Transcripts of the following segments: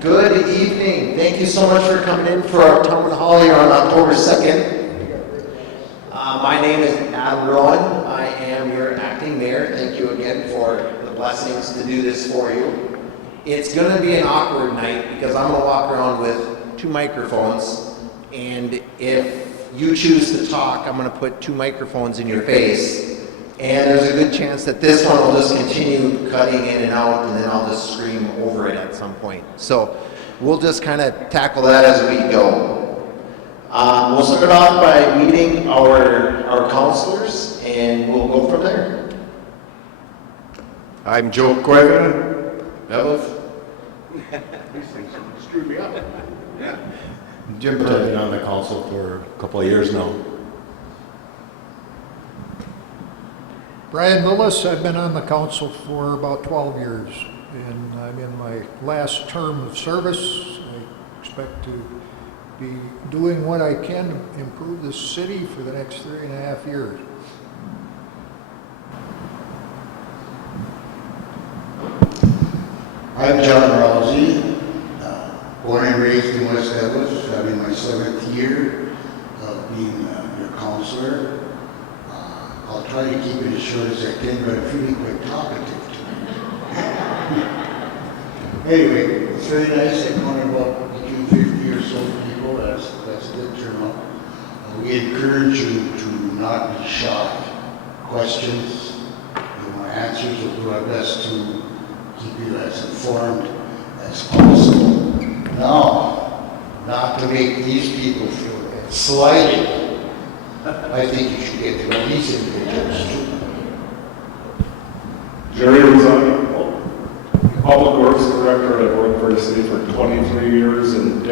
Good evening. Thank you so much for coming in for our town hall here on October 2nd. My name is Adam Rowan. I am your acting mayor. Thank you again for the blessings to do this for you. It's going to be an awkward night because I'm going to walk around with 2 microphones, and if you choose to talk, I'm going to put 2 microphones in your face. And there's a good chance that this one will just continue cutting in and out, and then I'll just scream over it at some point. So we'll just kind of tackle that as we go. We'll start off by meeting our counselors, and we'll go from there. I'm Joe Cueva, Eveleth. These things screwed me up. Yeah. Jim, I've been on the council for a couple of years now. Brian Lillis, I've been on the council for about 12 years, and I'm in my last term of service. I expect to be doing what I can to improve this city for the next 3.5 years. I'm John Rousey, born and raised in West Eveleth. I'm in my 7th year of being your counselor. I'll try to keep it as short as I can, but I'm feeling quite talkative today. Anyway, it's very nice. I counted about between 50 or so people. That's a good turnout. We encourage you to not be shy. Questions, answers, we'll do our best to keep you as informed as possible. Now, not to make these people feel slighted, I think you should get to know these individuals too. Jerry Rosano, Public Works Director. I've worked for the city for 23 years in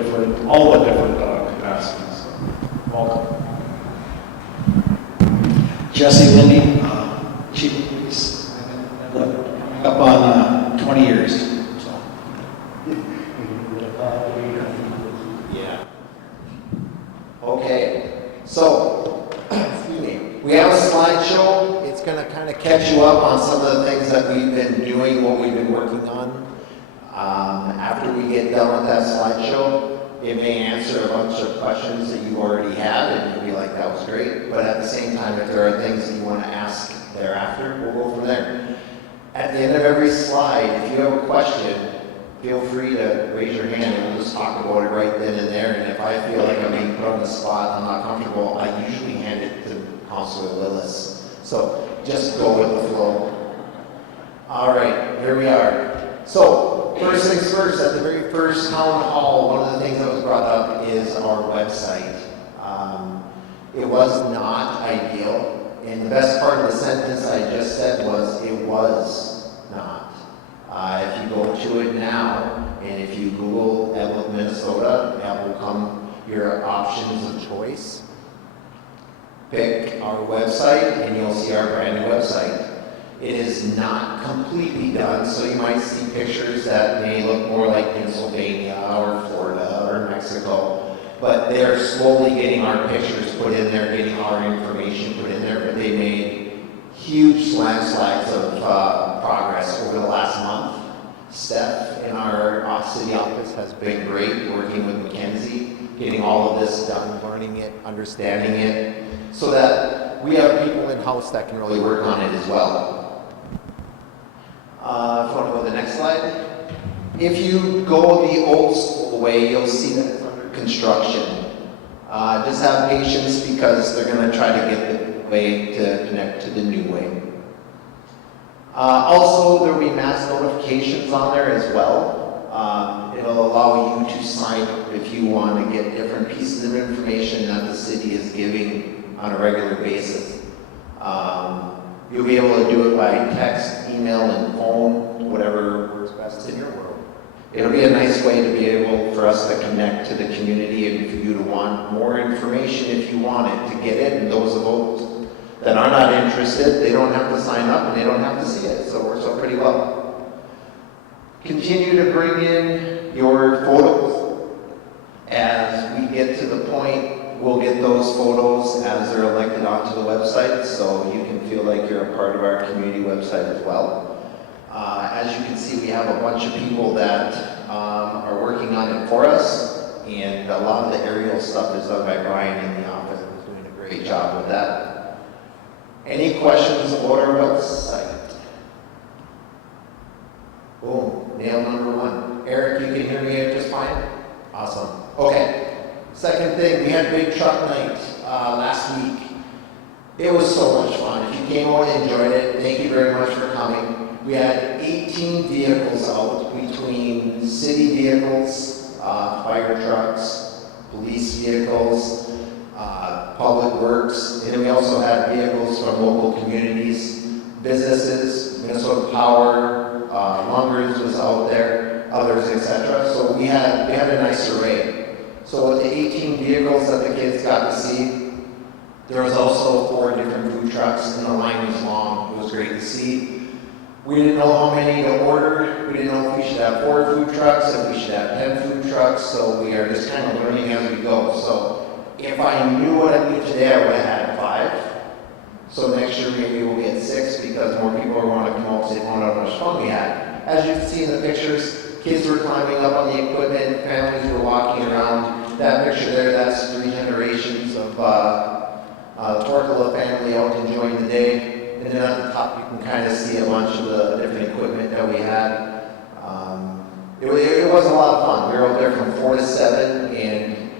all the different capacities. Welcome. Jesse Lindy, Chief of Police. I've been up on 20 years. So. Yeah. Okay. So, excuse me. We have a slideshow. It's going to kind of catch you up on some of the things that we've been doing, what we've been working on. After we get done with that slideshow, it may answer a bunch of questions that you already had, and you'll be like, that was great. But at the same time, if there are things that you want to ask thereafter, we'll go from there. At the end of every slide, if you have a question, feel free to raise your hand and we'll just talk about it right then and there. And if I feel like I'm being put on the spot, I'm not comfortable, I usually hand it to Councilor Lillis. So just go with the flow. All right, here we are. So first things first, at the very first town hall, one of the things that was brought up is our website. It was not ideal, and the best part of the sentence I just said was, it was not. If you go to it now, and if you Google Eveleth, Minnesota, that will come your options of choice. Pick our website, and you'll see our brand new website. It is not completely done, so you might see pictures that may look more like Pennsylvania or Florida or Mexico, but they're slowly getting our pictures put in there, getting our information put in there, but they made huge landslides of progress over the last month. Steph in our city office has been great, working with Mackenzie, getting all of this done, learning it, understanding it, so that we have people in-house that can really work on it as well. If you want to go to the next slide. If you go the old school way, you'll see that it's under construction. Just have patience because they're going to try to get the way to connect to the new way. Also, there will be mass notifications on there as well. It'll allow you to sign up if you want to get different pieces of information that the city is giving on a regular basis. You'll be able to do it by text, email, and phone, whatever works best in your world. It'll be a nice way to be able for us to connect to the community and for you to want more information if you want it, to get it, and those of those that are not interested, they don't have to sign up and they don't have to see it, so it works out pretty well. Continue to bring in your photos. As we get to the point, we'll get those photos as they're elected onto the website, so you can feel like you're a part of our community website as well. As you can see, we have a bunch of people that are working on it for us, and a lot of the aerial stuff is done by Brian in the office, and he's doing a great job with that. Any questions about our website? Boom, nail number one. Eric, you can hear me just fine? Awesome. Okay, second thing, we had big truck night last week. It was so much fun. If you came out and enjoyed it, thank you very much for coming. We had 18 vehicles out between city vehicles, fire trucks, police vehicles, public works, and we also had vehicles from local communities, businesses, Minnesota Power, Lungers was out there, others, etc. So we had a nice array. So with the 18 vehicles that the kids got to see, there was also 4 different food trucks, and the line was long. It was great to see. We didn't know how many to order. We didn't know if we should have 4 food trucks, if we should have 10 food trucks, so we are just kind of learning as we go. So if I knew what I knew today, I would have had 5. So next year maybe we'll get 6 because more people are going to come out and say, oh, how much fun we had. As you can see in the pictures, kids were climbing up on the equipment, families were walking around. That picture there, that's 3 generations of Torkola family out enjoying the day. And then at the top, you can kind of see a bunch of the different equipment that we had. It was a lot of fun. We were out there from 4 to 7, and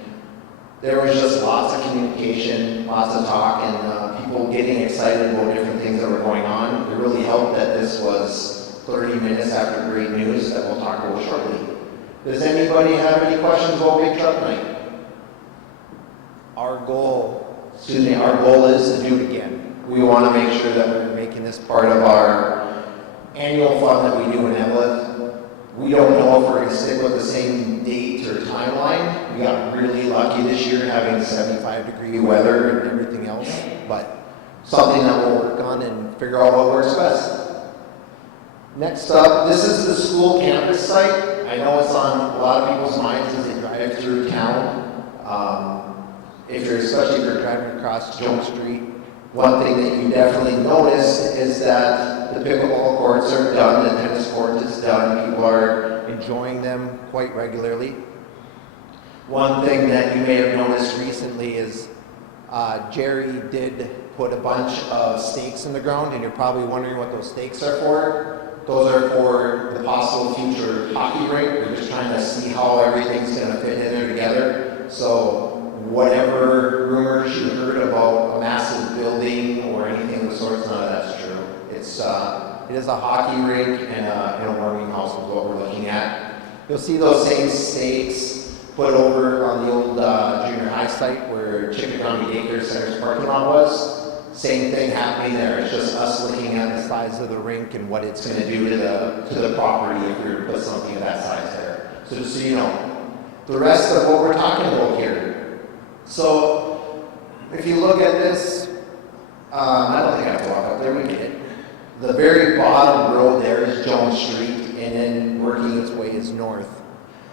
there was just lots of communication, lots of talk, and people getting excited about different things that were going on. It really helped that this was 30 minutes after great news that we'll talk about shortly. Does anybody have any questions about Big Truck Night? Our goal is to do it again. We want to make sure that we're making this part of our annual fun that we do in Eveleth. We don't know if we're going to stick with the same date or timeline. We got really lucky this year having 75-degree weather and everything else, but something that we'll work on and figure out what works best. Next up, this is the school campus site. I know it's on a lot of people's minds as they drive through town. Especially if you're driving across Jones Street, one thing that you definitely notice is that the pickleball courts are done, the tennis court is done, people are enjoying them quite regularly. One thing that you may have noticed recently is Jerry did put a bunch of stakes in the ground, and you're probably wondering what those stakes are for. Those are for the possible future hockey rink. We're just trying to see how everything's going to fit in there together. So whatever rumors you heard about a massive building or anything of the sort, none of that's true. It is a hockey rink and a warming house is what we're looking at. You'll see those same stakes put over on the old junior high site where Chickagammy Daycare Center's parking lot was. Same thing happening there. It's just us looking at the size of the rink and what it's going to do to the property if we were to put something of that size there. So just so you know, the rest of what we're talking about here. So if you look at this, I don't think I have to walk up there, we get it. The very bottom row there is Jones Street, and then working its way is north.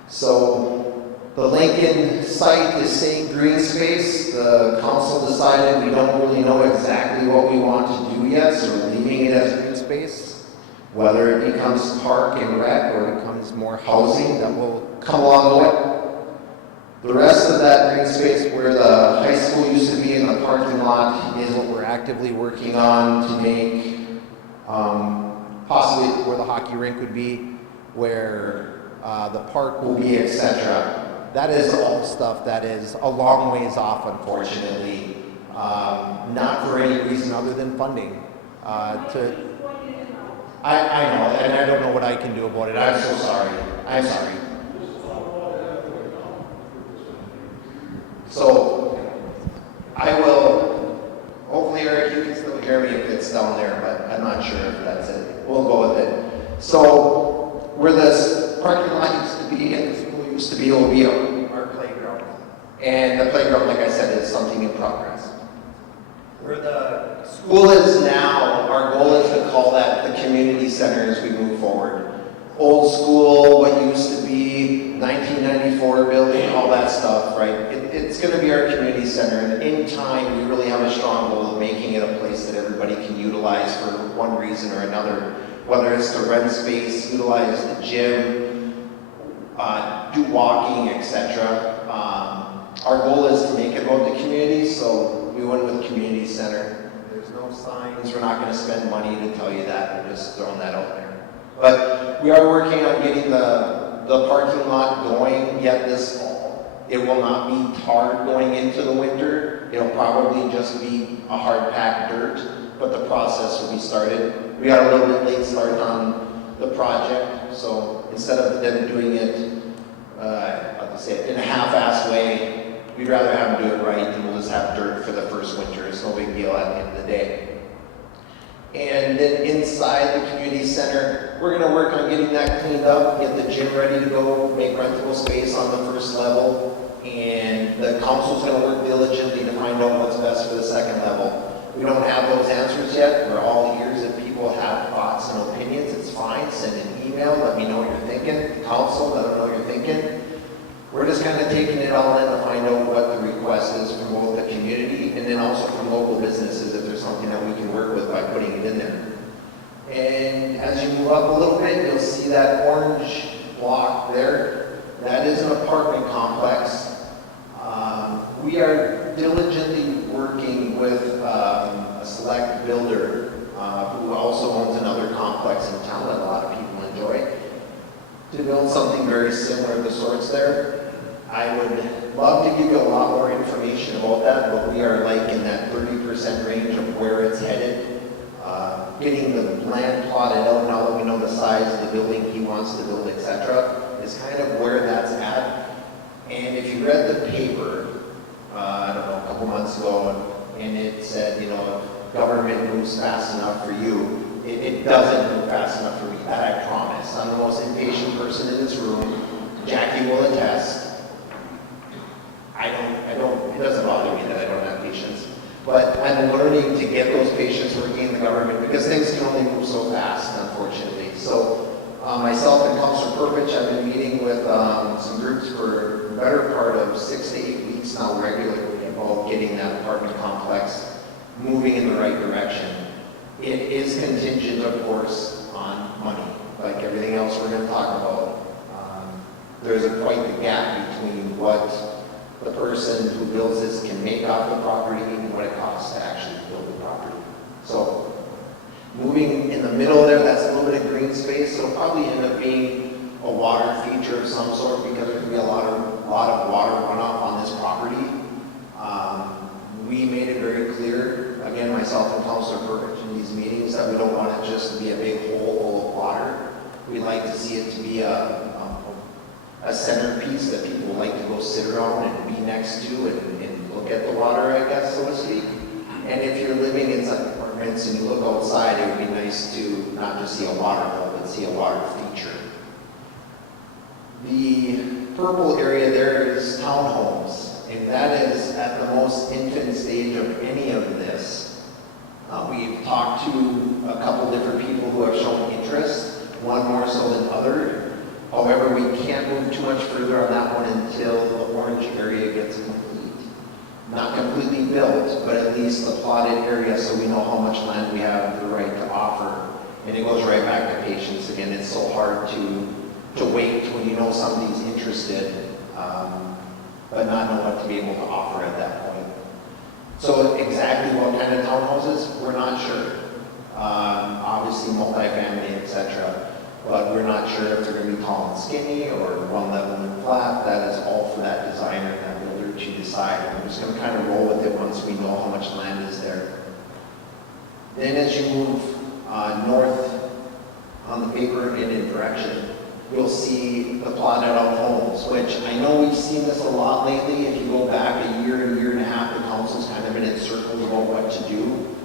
So the Lincoln site is staying green space. The council decided we don't really know exactly what we want to do yet, so we're leaving it as green space. Whether it becomes park and rec or becomes more housing, that will come along the way. The rest of that green space where the high school used to be in the parking lot is what we're actively working on to make possibly where the hockey rink would be, where the park will be, etc. That is all stuff that is a long ways off, unfortunately, not for any reason other than funding. I know, and I don't know what I can do about it. I'm so sorry. I'm sorry. So, I will, hopefully Eric, you can still hear me if it's down there, but I'm not sure if that's it. We'll go with it. So, where this parking lot used to be and the school used to be, will be our playground. And the playground, like I said, is something in progress. Where the school is now, our goal is to call that the community center as we move forward. Old school, what used to be, 1994 building, all that stuff, right? It's going to be our community center, and in time, we really have a strong goal of making it a place that everybody can utilize for one reason or another, whether it's to rent space, utilize the gym, do walking, etc. Our goal is to make it about the community, so we went with community center. There's no signs, we're not gonna spend money to tell you that, we're just throwing that out there. But we are working on getting the parking lot going yet this fall. It will not be tarred going into the winter, it'll probably just be a hard packed dirt, but the process will be started. We got a little bit late start on the project, so instead of them doing it, I'll say it in a half-assed way, we'd rather have them do it right than we'll just have dirt for the first winter. It's no big deal at the end of the day. And then inside the community center, we're gonna work on getting that cleaned up, get the gym ready to go, make rentable space on the first level, and the council's gonna work diligently to find out what's best for the second level. We don't have those answers yet. We're all ears if people have thoughts and opinions. It's fine. Send an email. Let me know what you're thinking. The council, let them know what you're thinking. We're just kind of taking it all in to find out what the request is from both the community and then also from local businesses if there's something that we can work with by putting it in there. And as you move up a little bit, you'll see that orange block there. That is an apartment complex. We are diligently working with a select builder who also owns another complex in town that a lot of people enjoy to build something very similar of the sorts there. I would love to give you a lot more information about that, but we are like in that 30% range of where it's headed. Getting the land plotted out now that we know the size of the building he wants to build, etc., is kind of where that's at. And if you read the paper, I don't know, a couple months ago, and it said, you know, if government moves fast enough for you, it doesn't move fast enough for me. That I promise. I'm the most impatient person in this room. Jackie will attest. It doesn't bother me that I don't have patience. But I'm learning to get those patients working in the government because things can only move so fast, unfortunately. So myself and Councilor Purpich have been meeting with some groups for the better part of 6 to 8 weeks now regularly about getting that apartment complex moving in the right direction. It is contingent, of course, on money, like everything else we're going to talk about. There's quite the gap between what the person who builds this can make off the property and what it costs to actually build the property. So moving in the middle there, that's a little bit of green space. So it'll probably end up being a water feature of some sort because there can be a lot of water runoff on this property. We made it very clear, again, myself and Councilor Purpich in these meetings, that we don't want it just to be a big hole full of water. We like to see it to be a centerpiece that people like to go sit around and be next to and look at the water, I guess, so to speak. And if you're living inside apartments and you look outside, it would be nice to not just see a water hole, but see a water feature. The purple area there is townhomes, and that is at the most infant stage of any of this. We've talked to a couple different people who have shown interest, one more so than other. However, we can't move too much further on that one until the orange area gets complete. Not completely built, but at least the plotted area so we know how much land we have the right to offer. And it goes right back to patience again. It's so hard to wait when you know somebody's interested, but not know what to be able to offer at that point. So exactly what kind of townhouses, we're not sure. Obviously multifamily, etc. But we're not sure if they're going to be tall and skinny or one level and flat. That is all for that designer and that builder to decide. We're just going to kind of roll with it once we know how much land is there. Then as you move north on the paper and in direction, you'll see the plotted out homes, which I know we've seen this a lot lately. If you go back a year and a half, the council's kind of been in circles about what to do.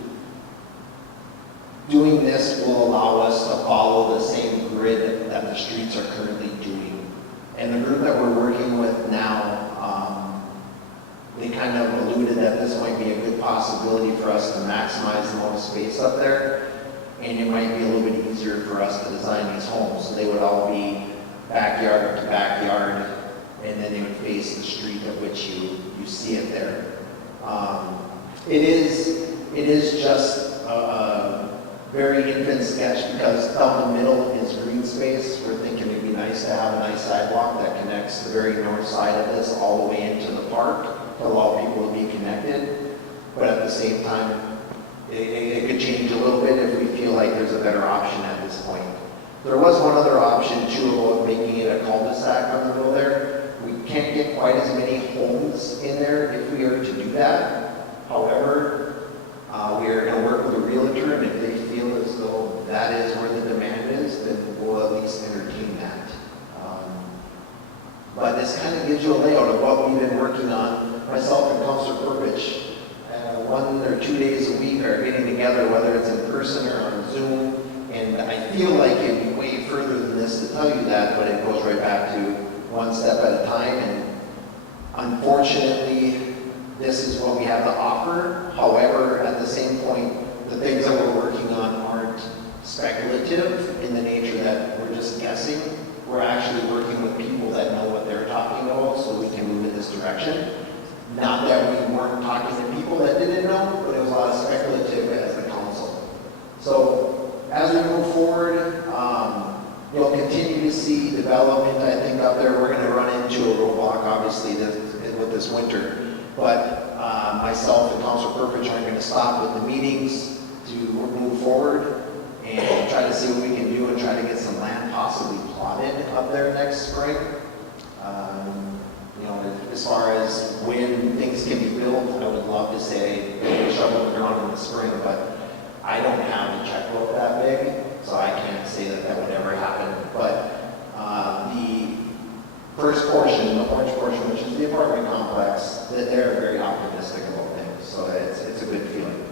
Doing this will allow us to follow the same grid that the streets are currently doing. And the group that we're working with now, they kind of alluded that this might be a good possibility for us to maximize the amount of space up there. And it might be a little bit easier for us to design these homes. So they would all be backyard to backyard, and then they would face the street at which you see it there. It is just very infant sketch because down the middle is green space. We're thinking it'd be nice to have a nice sidewalk that connects the very north side of this all the way into the park to allow people to be connected. But at the same time, it could change a little bit if we feel like there's a better option at this point. There was one other option too about making it a cul-de-sac on the middle there. We can't get quite as many homes in there if we are to do that. However, we are going to work with a realtor, and if they feel as though that is where the demand is, then we'll at least entertain that. But this kind of gives you a layout of what we've been working on. Myself and Councilor Purpich, 1 or 2 days a week are getting together, whether it's in person or on Zoom. And I feel like it'd be way further than this to tell you that, but it goes right back to one step at a time. And unfortunately, this is what we have to offer. However, at the same point, the things that we're working on aren't speculative in the nature that we're just guessing. We're actually working with people that know what they're talking about, so we can move in this direction. Not that we weren't talking to people that didn't know, but it was a lot of speculative as the council. So as we move forward, you'll continue to see development, I think, up there. We're going to run into a roadblock, obviously, with this winter. But myself and Councilor Purpich aren't going to stop with the meetings to move forward and try to see what we can do and try to get some land possibly plotted up there next spring. You know, as far as when things can be built, I would love to say shovel the ground in the spring, but I don't have a checkbook that big, so I can't say that that would ever happen. But the first portion, the orange portion, which is the apartment complex, that they're very optimistic about things, so it's a good feeling.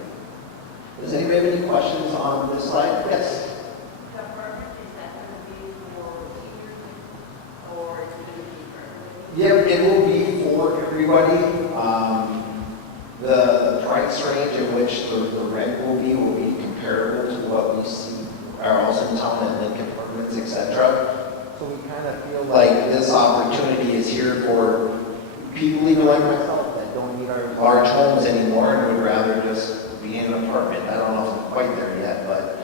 Does anybody have any questions on this slide? Yes? The apartment, is that going to be for seniors or is it going to be for everybody? Yeah, it will be for everybody. The price range in which the rent will be comparable to what we see our Austin Town and Lincoln apartments, etc. So we kind of feel like this opportunity is here for people even like myself that don't need our large homes anymore and would rather just be in an apartment. I don't know if I'm quite there yet, but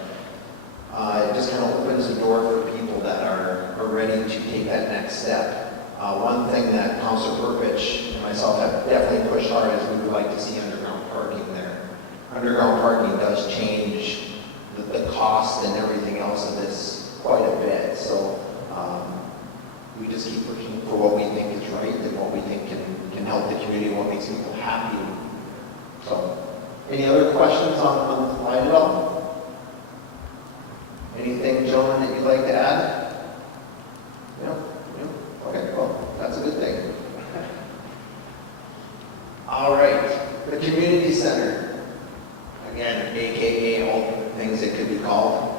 it just kind of opens the door for people that are ready to take that next step. One thing that Councilor Purpich and myself have definitely pushed hard is we would like to see underground parking there. Underground parking does change the cost and everything else of this quite a bit. So we just keep pushing for what we think is right and what we think can help the community and what makes people happy. So, any other questions on the slide at all? Anything, gentlemen, that you'd like to add? No? Okay, well, that's a good thing. All right, the community center. Again, AKA all the things it could be called.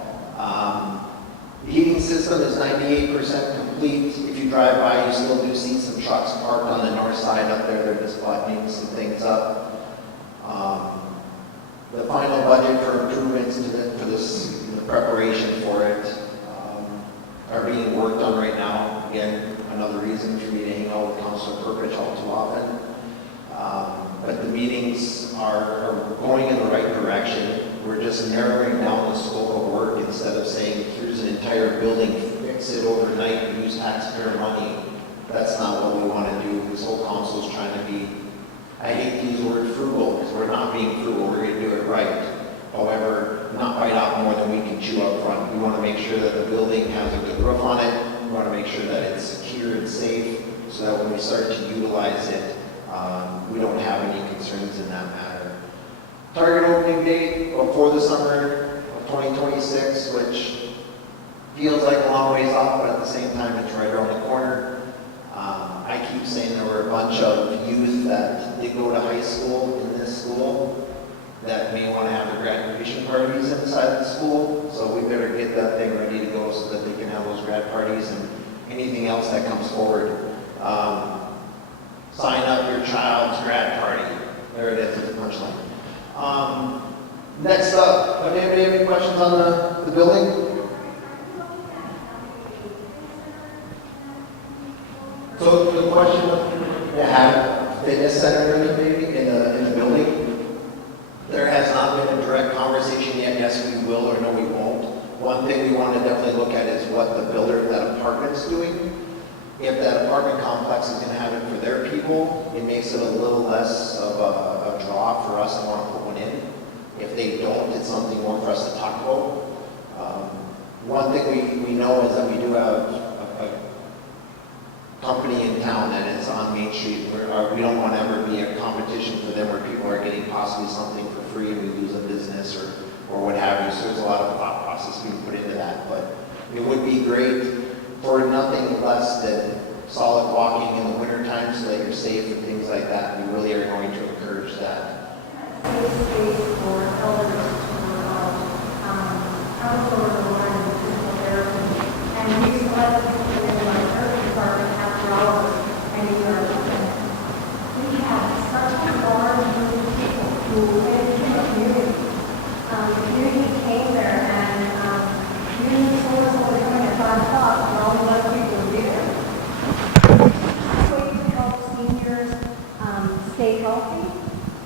The heating system is 98% complete. If you drive by, you still do see some trucks parked on the north side up there. They're just buttoning some things up. The final budget for improvements for this, the preparation for it, are being worked on right now. Again, another reason for me to hang out with Councilor Purpich all too often. But the meetings are going in the right direction. We're just narrowing down the scope of work instead of saying, here's an entire building, fix it overnight, use taxpayer money. That's not what we want to do. This whole council is trying to be, I hate to use the word frugal, because we're not being frugal, we're going to do it right. However, not bite off more than we can chew up front. We want to make sure that the building has a good roof on it. We want to make sure that it's secure and safe, so that when we start to utilize it, we don't have any concerns in that matter. Target opening date before the summer of 2026, which feels like a long ways off, but at the same time, it's right around the corner. I keep saying there were a bunch of youth that did go to high school in this school that may want to have their graduation parties inside the school, so we better get that thing ready to go so that they can have those grad parties and anything else that comes forward. Sign up your child's grad party. There it is, it's a punchline. Next up, does anybody have any questions on the building? So the question of to have a fitness center maybe in the building, there has not been a direct conversation yet. Yes, we will, or no, one thing we want to definitely look at is what the builder of that apartment's doing. If that apartment complex is gonna have it for their people, it makes it a little less of a draw for us to want to put one in. If they don't, it's something more for us to talk about. One thing we know is that we do have a company in town that is on Main Street, where we don't want to ever be a competition for them where people are getting possibly something for free and we lose a business or what have you. So there's a lot of thought process being put into that, but it would be great for nothing less than solid walking in the wintertime so that you're safe and things like that. We really are going to encourage that. Safe space for elders to work out, outdoor learning, physical therapy. And we used to let people in our therapy department after hours and we were we had such a large group of people who went into the community. The community came there and the community told us what we're doing at 5 o'clock and all the other people would be there. That's way to help seniors stay healthy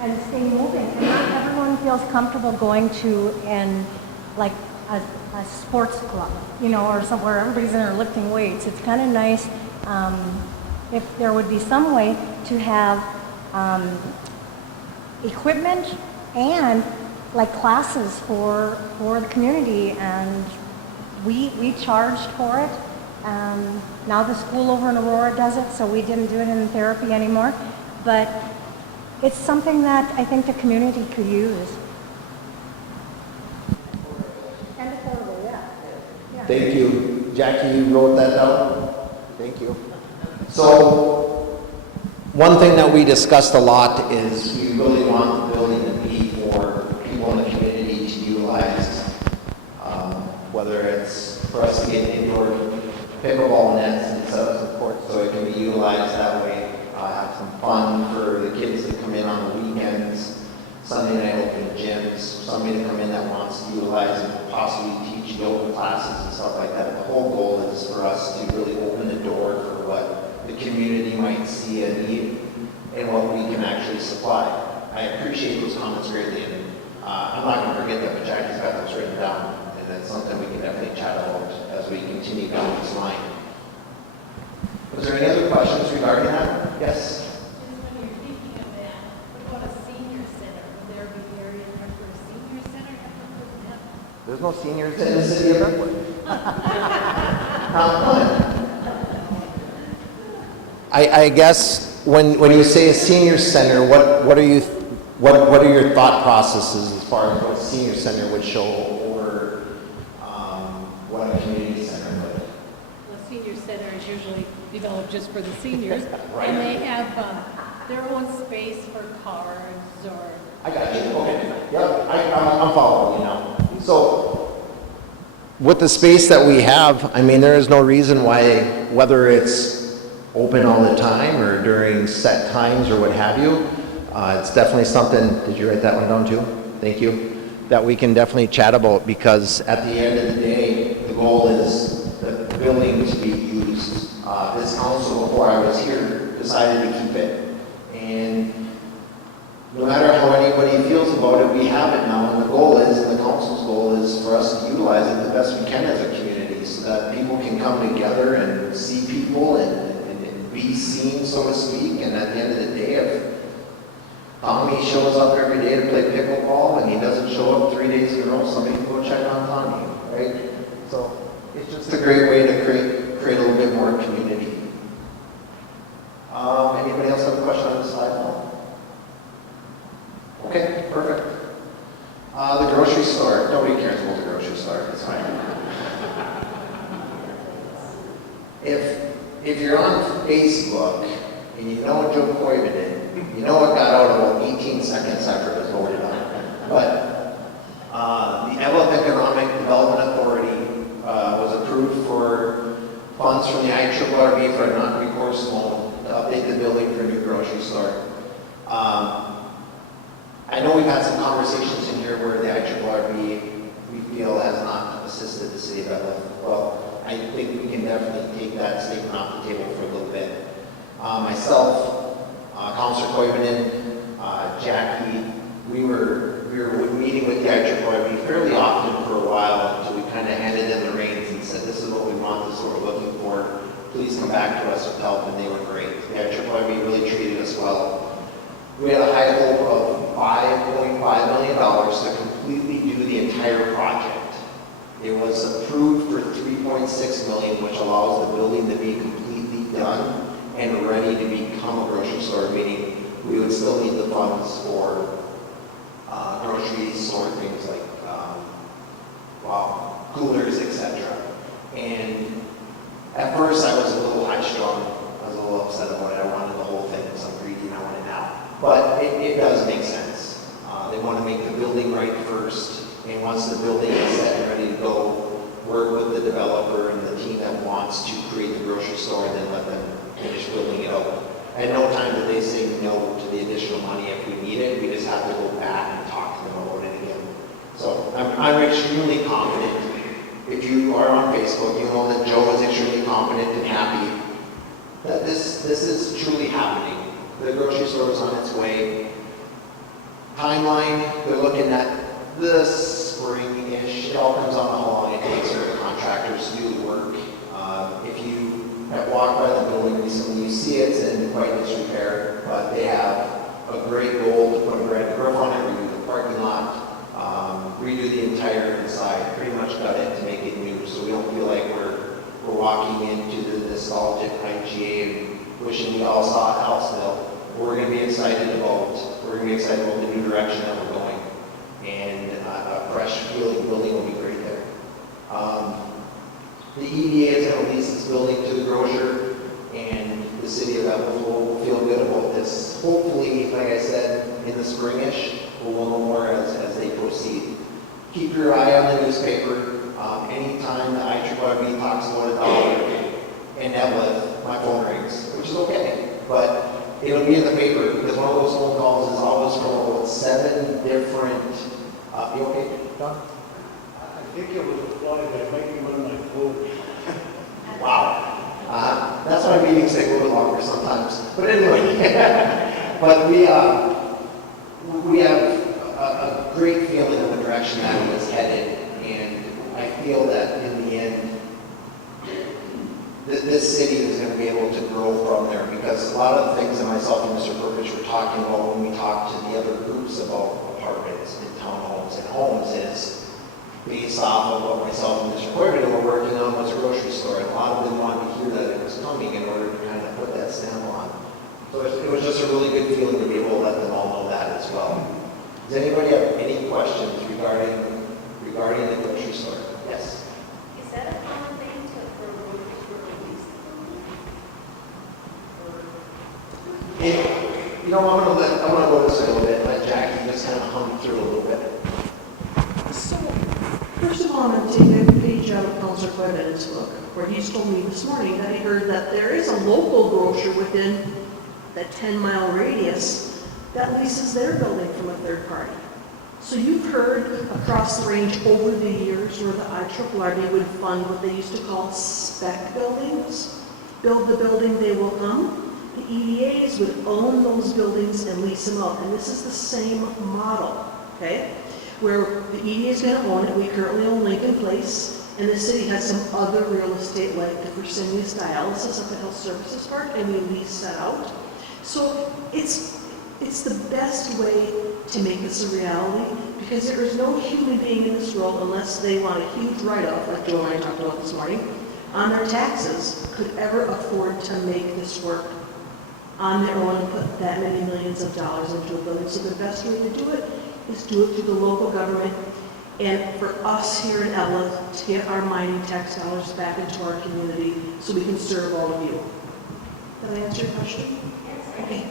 and stay moving. And not everyone feels comfortable going to like a sports club, you know, or somewhere everybody's in there lifting weights. It's kind of nice if there would be some way to have equipment and like classes for the community, and we charged for it. Now the school over in Aurora does it, so we didn't do it in therapy anymore. But it's something that I think the community could use. And affordable, yeah. Thank you. Jackie, you wrote that down? Thank you. So, one thing that we discussed a lot is we really want the building to be for people in the community to utilize, whether it's for us to get indoor pickleball nets and set up some courts so it can be utilized that way, have some fun for the kids that come in on the weekends, Sunday night open gyms, somebody to come in that wants to utilize and possibly teach yoga classes and stuff like that. The whole goal is for us to really open the door for what the community might see a need and what we can actually supply. I appreciate those comments greatly, and I'm not going to forget that, but Jackie's got those written down, and that's something we can definitely chat about as we continue down this line. Was there any other questions regarding that? Yes? Just when you're thinking of that, what about a senior center? Would there be area there for a senior center? There's no seniors in the city of Eveleth. Not one. I guess when you say a senior center, what are your thought processes as far as what a senior center would show or what a community center would? Well, a senior center is usually developed just for the seniors, Right. and they have their own space for cards or. I got you. Okay. Yep. I'm following you now. So, with the space that we have, I mean, there is no reason why, whether it's open all the time or during set times or what have you, it's definitely something. Did you write that one down too? Thank you. That we can definitely chat about, because at the end of the day, the goal is the building to be used. This council, before I was here, decided to keep it. And no matter how anybody feels about it, we have it now, and the goal is, and the council's goal is for us to utilize it the best we can as a community so that people can come together and see people and be seen, so to speak. And at the end of the day, if Tommy shows up every day to play pickleball and he doesn't show up 3 days in a row, somebody can go check on Tommy, right? So it's just a great way to create a little bit more community. Anybody else have a question on this slide? No? Okay, perfect. The grocery store. Nobody cares about the grocery store. It's fine. If you're on Facebook and you know Joe Koivunen, you know it got out about 18 seconds after it was voted on. But the Eveleth Economic Development Authority was approved for funds from the IRRB for a non-recourse loan to update the building for a new grocery store. I know we've had some conversations in here where the IRRB, we feel, has not assisted the city of Eveleth. Well, I think we can definitely take that statement off the table for a little bit. Myself, Councilor Koivunen, Jackie, we were meeting with the IRRB fairly often for a while until we kind of handed them We had a high hope of $5.5 million to completely do the entire project. It was approved for $3.6 million, which allows the building to be completely done and ready to become a grocery store, meaning we would still need the funds for groceries or things like, coolers, etc. And at first I was a little high-strung. I was a little upset about it. I wanted the whole thing, so I'm greedy and I want it now. But it does make sense. They want to make the building right first, and once the building is set and ready to go, work with the developer and the team that wants to create the grocery store, and then let them finish building it out. At no time did they say no to the additional money if we need it. We just have to go back and talk to them about it again. So I'm extremely confident. If you are on Facebook, you know that Joe is extremely confident and happy that this is truly happening. The grocery store is on its way. Timeline, they're looking at the spring-ish. It all depends on how long it takes for the contractors to do the work. If you have walked by the building recently, you see it's in quite disrepair, but they have a great goal to put a red roof on it, redo the parking lot, redo the entire inside, pretty much gut it to make it new, so we don't feel like we're walking into the nostalgic IGA and wishing we all saw Ellisville. We're going to be excited about the new direction that we're going, and a fresh feeling building will be great there. The EDA is going to lease this building to the grocer, and the city of Eveleth will feel good about this. Hopefully, like I said, in the spring-ish, we'll know more as they proceed. Keep your eye on the newspaper. Anytime the IRRB talks about $1 in Eveleth, my phone rings, which is okay, but it'll be in the paper, because one of those phone calls is always from about 7 different, you okay, Don? I think it was a fly that might be one of my quotes. Wow. That's why meetings take a little bit longer sometimes. But anyway, but we have a great feeling of the direction that it was headed, and I feel that in the end, this city is going to be able to grow from there, because a lot of the things that myself and Mr. Burkich were talking about when we talked to the other groups about apartments and townhomes and homes is based off of what myself and Mr. Corbett were working on was a grocery store, and a lot of them wanted to hear that it was coming in order to kind of put that stamp on. So it was just a really good feeling to be able to let them all know that as well. Does anybody have any questions regarding the grocery store? Yes? Is that a common thing for voters to release the building? You know, I'm gonna go this way a little bit, let Jackie just kind of hum through a little bit. So, first of all, I'm going to take a page out of Councilor Clemens' book, where he's told me this morning that he heard that there is a local grocer within that 10-mile radius that leases their building from a third party. So you've heard across the range over the years where the IRRB would fund what they used to call spec buildings. Build the building, they will come. The EDAs would own those buildings and lease them out. And this is the same model, okay? Where the EDA is going to own it. We currently own Lincoln Place, and the city has some other real estate like the Fresenius Dialysis at the Health Services Park, and we lease that out. So it's the best way to make this a reality, because there is no human being in this world, unless they want a huge write-off, like Joe and I talked about this morning, on their taxes, could ever afford to make this work on their own and put that many millions of dollars into a building. So the best way to do it is do it through the local government, and for us here in Eveleth to get our mining tax dollars back into our community so we can serve all of you. Did I answer your question? Okay.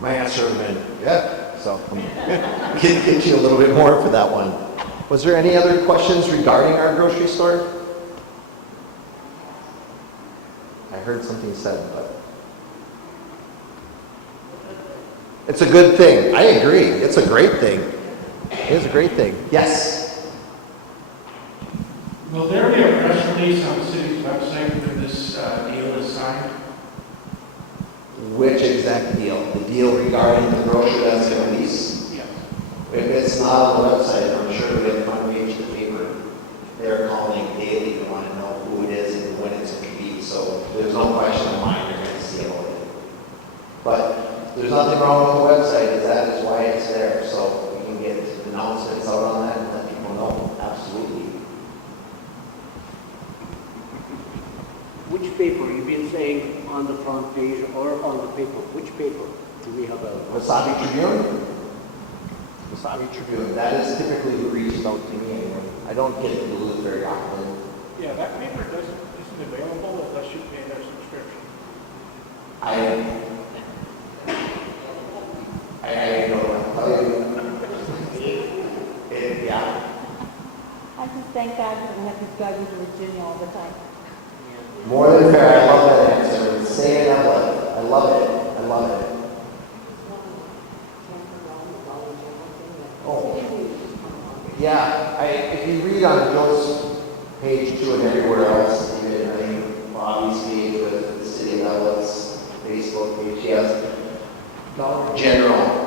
My answer would have been, yeah, so I'm get you a little bit more for that one. Was there any other questions regarding our grocery store? I heard something said, but it's a good thing. I agree. It's a great thing. It is a great thing. Yes? Will there be a press release on the city's website when this deal is signed? Which exact deal? The deal regarding the grocery that's going to lease? Yes. If it's not on the website, I'm sure we have front page of the paper. They're calling daily to want to know who it is and when it's going to be. So there's no question in mind you're going to see it all there's nothing wrong with the website, that is why it's there, so we can get announcements out on that and let people know, absolutely. Which paper, you've been saying on the front page or on the paper? Which paper do we have a? Wasabi Tribune? Wasabi Tribune, that is typically who reaches out to me anyway. I don't get to Duluth very often. Yeah, that paper isn't available unless you pay their subscription. I don't know what to tell you. Yeah. I just thank God that we have this guy with Virginia all the time. More than fair, I love that answer. Say it out loud. I love it. I love it. Oh. Yeah, if you read on Joe's page too and everywhere else, even I think Bobby's page with the City of Eveleth's Facebook page, he has Dollar General.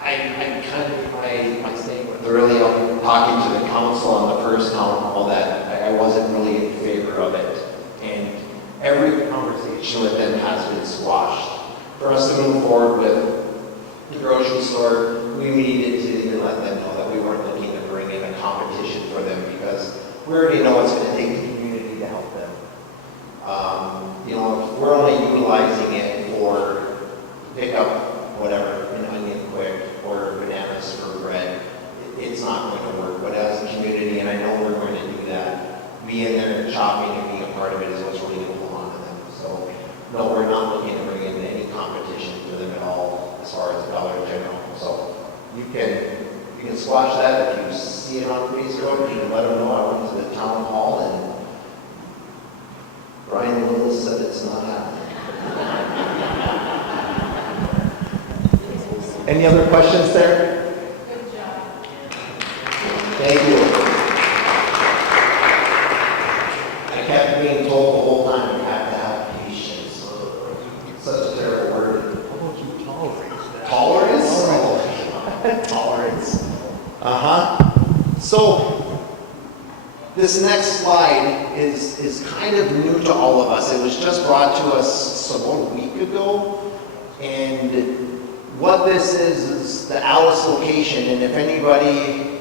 I kind of, my statement earlier, I'm talking to the council on the first town hall that I wasn't really in favor of it. And every conversation with them has been squashed. For us to move forward with the grocery store, we needed to even let them know that we weren't looking to bring in a competition for them because we already know it's going to take the community to help them. If we're only utilizing it for pick up whatever, an onion quick or bananas for bread, it's not going to work. But as a community, and I know we're going to do that, being there and shopping and being a part of it is what's really going to hold on to them. So, no, we're not looking to bring in any competition for them at all as far as Dollar General. So, you can squash that if you see it on Facebook. You can let them know I went to the town hall and Brian Willis said it's not happening. Any other questions there? Good job. Thank you. I kept being told the whole time you have to have patience. Such a terrible word. How about you tolerate that? Tolerance? Tolerance. So, this next slide is kind of new to all of us. It was just brought to us about a week ago. And what this is the Alice location. And if anybody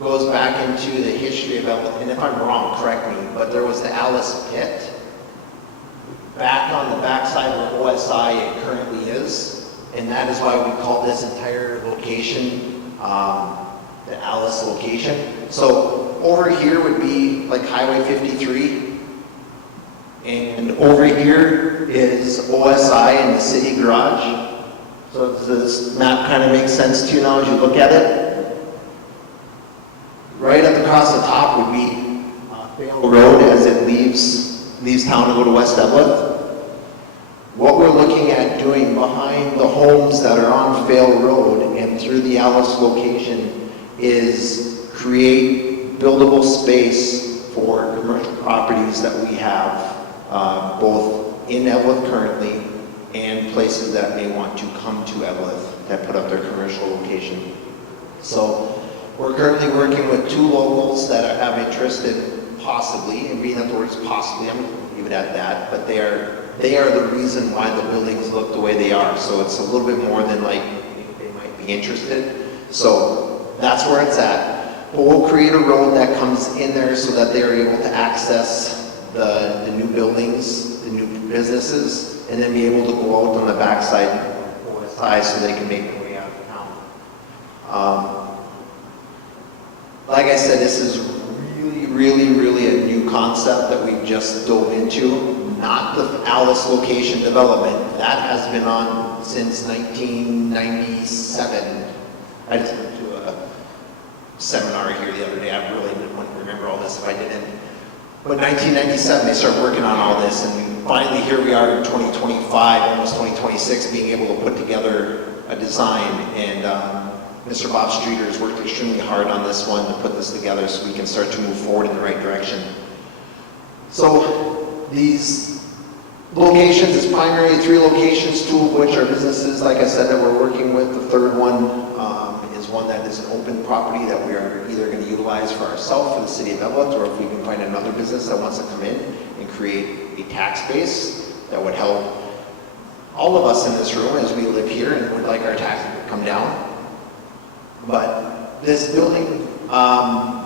goes back into the history of Eveleth, and if I'm wrong, correct me, but there was the Alice Pit back on the backside where OSI it currently is. And that is why we call this entire location the Alice location. So over here would be like Highway 53. And over here is OSI and the city garage. So does this map kind of make sense to you now as you look at it? Right up across the top would be Vale Road as it leaves town to go to West Eveleth. What we're looking at doing behind the homes that are on Vale Road and through the Alice location is create buildable space for commercial properties that we have both in Eveleth currently and places that may want to come to Eveleth that put up their commercial location. So we're currently working with 2 locals that have interest in possibly, and being that the word is possibly, I'm going to leave it at that, but they are the reason why the buildings look the way they are. So it's a little bit more than like they might be interested. So that's where it's at. But we'll create a road that comes in there so that they are able to access the new buildings, the new businesses, and then be able to go out on the backside so they can make their way out of town. Like I said, this is really a new concept that we've just dove into. Not the Alice location development. That has been on since 1997. I just went to a seminar here the other day. I really wouldn't remember all this if I didn't. But 1997, they started working on all this, and finally here we are in 2025, almost 2026, being able to put together a design. And Mr. Bob Streeter has worked extremely hard on this one to put this together so we can start to move forward in the right direction. So these locations, it's primarily 3 locations, 2 of which are businesses, like I said, that we're working with. The third one is one that is an open property that we are either going to utilize for ourselves, for the city of Eveleth, or if we can find another business that wants to come in and create a tax base that would help all of us in this room, as we live here and would like our taxes to come down. But this building,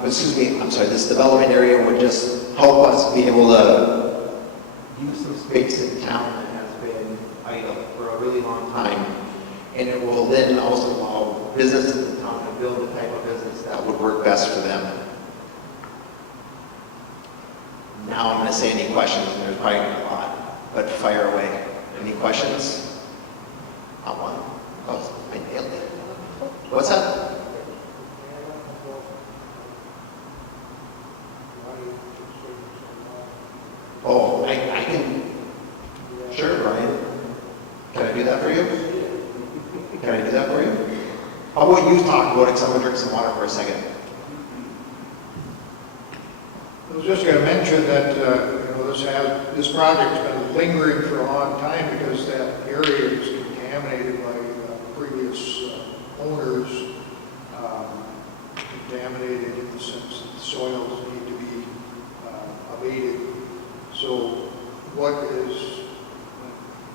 this development area would just help us be able to use some space in town that has been idle for a really long time. And it will then also allow businesses in town to build the type of business that would work best for them. Now I'm going to say any questions, and there's probably a lot, but fire away. Any questions? Not one. Oh, I nailed it. What's that? Oh, I can. Sure, Brian. Can I do that for you? Can I do that for you? How about you talk about it, because I'm going to drink some water for a second. I was just going to mention that, this project's been lingering for a long time because that area is contaminated by previous owners, contaminated in the sense that the soils need to be abated. So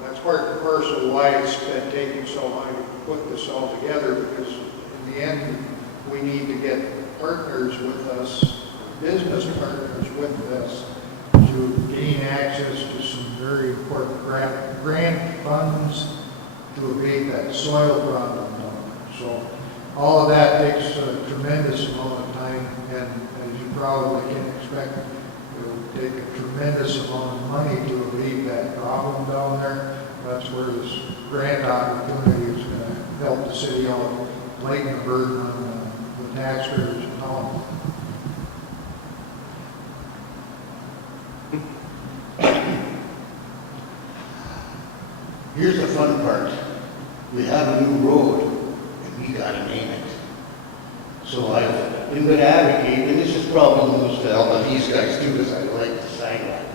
that's part and parcel why it's been taking so long to put this all together, because in the end, we need to get partners with us, business partners with us, to gain access to some very important grant funds to abate that soil problem. So all of that takes a tremendous amount of time, and as you probably can expect, it will take a tremendous amount of money to abate that problem down there. That's where this grant opportunity is going to help the city out, lighten the burden on the taxpayers in town. Here's the fun part. We have a new road, and we gotta name it. So I've been going to advocate, and this is probably news to help these guys too, because I like the sidewalk.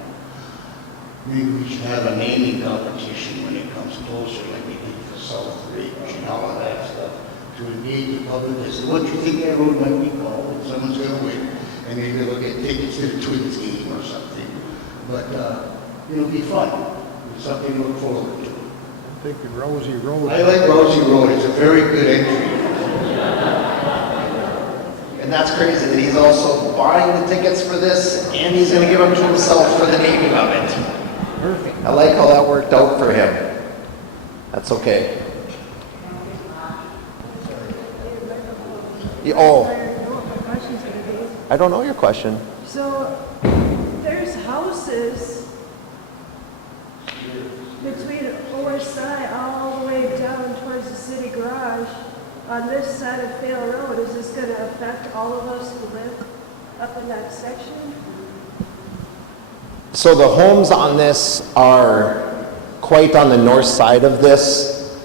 Maybe we should have a naming competition when it comes closer, like we did for South Ridge and all of that stuff, to engage the public. They say, what do you think that road might be called? And someone's gonna win, and maybe they'll get tickets to the Twins game or something. But it'll be fun. It's something to look forward to. I'm thinking Rosie Road. I like Rosie Road. It's a very good entry. And that's crazy that he's also buying the tickets for this, and he's going to give them to himself for the naming of it. Perfect. I like how that worked out for him. That's okay. I don't know your question. So there's houses between OSI all the way down towards the city garage on this side of Fail Road. Is this going to affect all of us who live up in that section? So the homes on this are quite on the north side of this,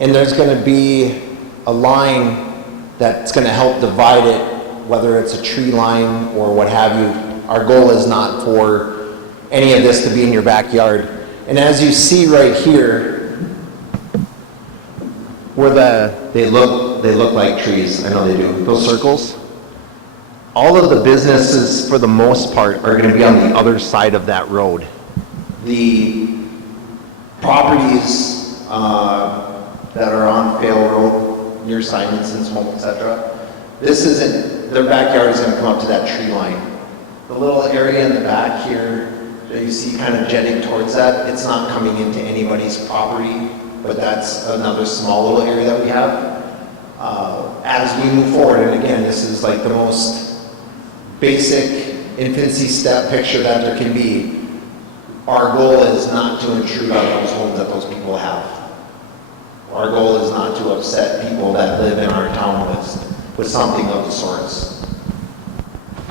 and there's going to be a line that's going to help divide it, whether it's a tree line or what have you. Our goal is not for any of this to be in your backyard. And as you see right here, where they look like trees. I know they do. Those circles. All of the businesses, for the most part, are going to be on the other side of that road. The properties that are on Fail Road, near Simonson's home, etc. Their backyard is going to come up to that tree line. The little area in the back here that you see kind of jetting towards that, it's not coming into anybody's property, but that's another small little area that we have. As we move forward, and again, this is like the most basic infancy step picture that there can be. Our goal is not to intrude on those homes that those people have. Our goal is not to upset people that live in our town with something of the sorts.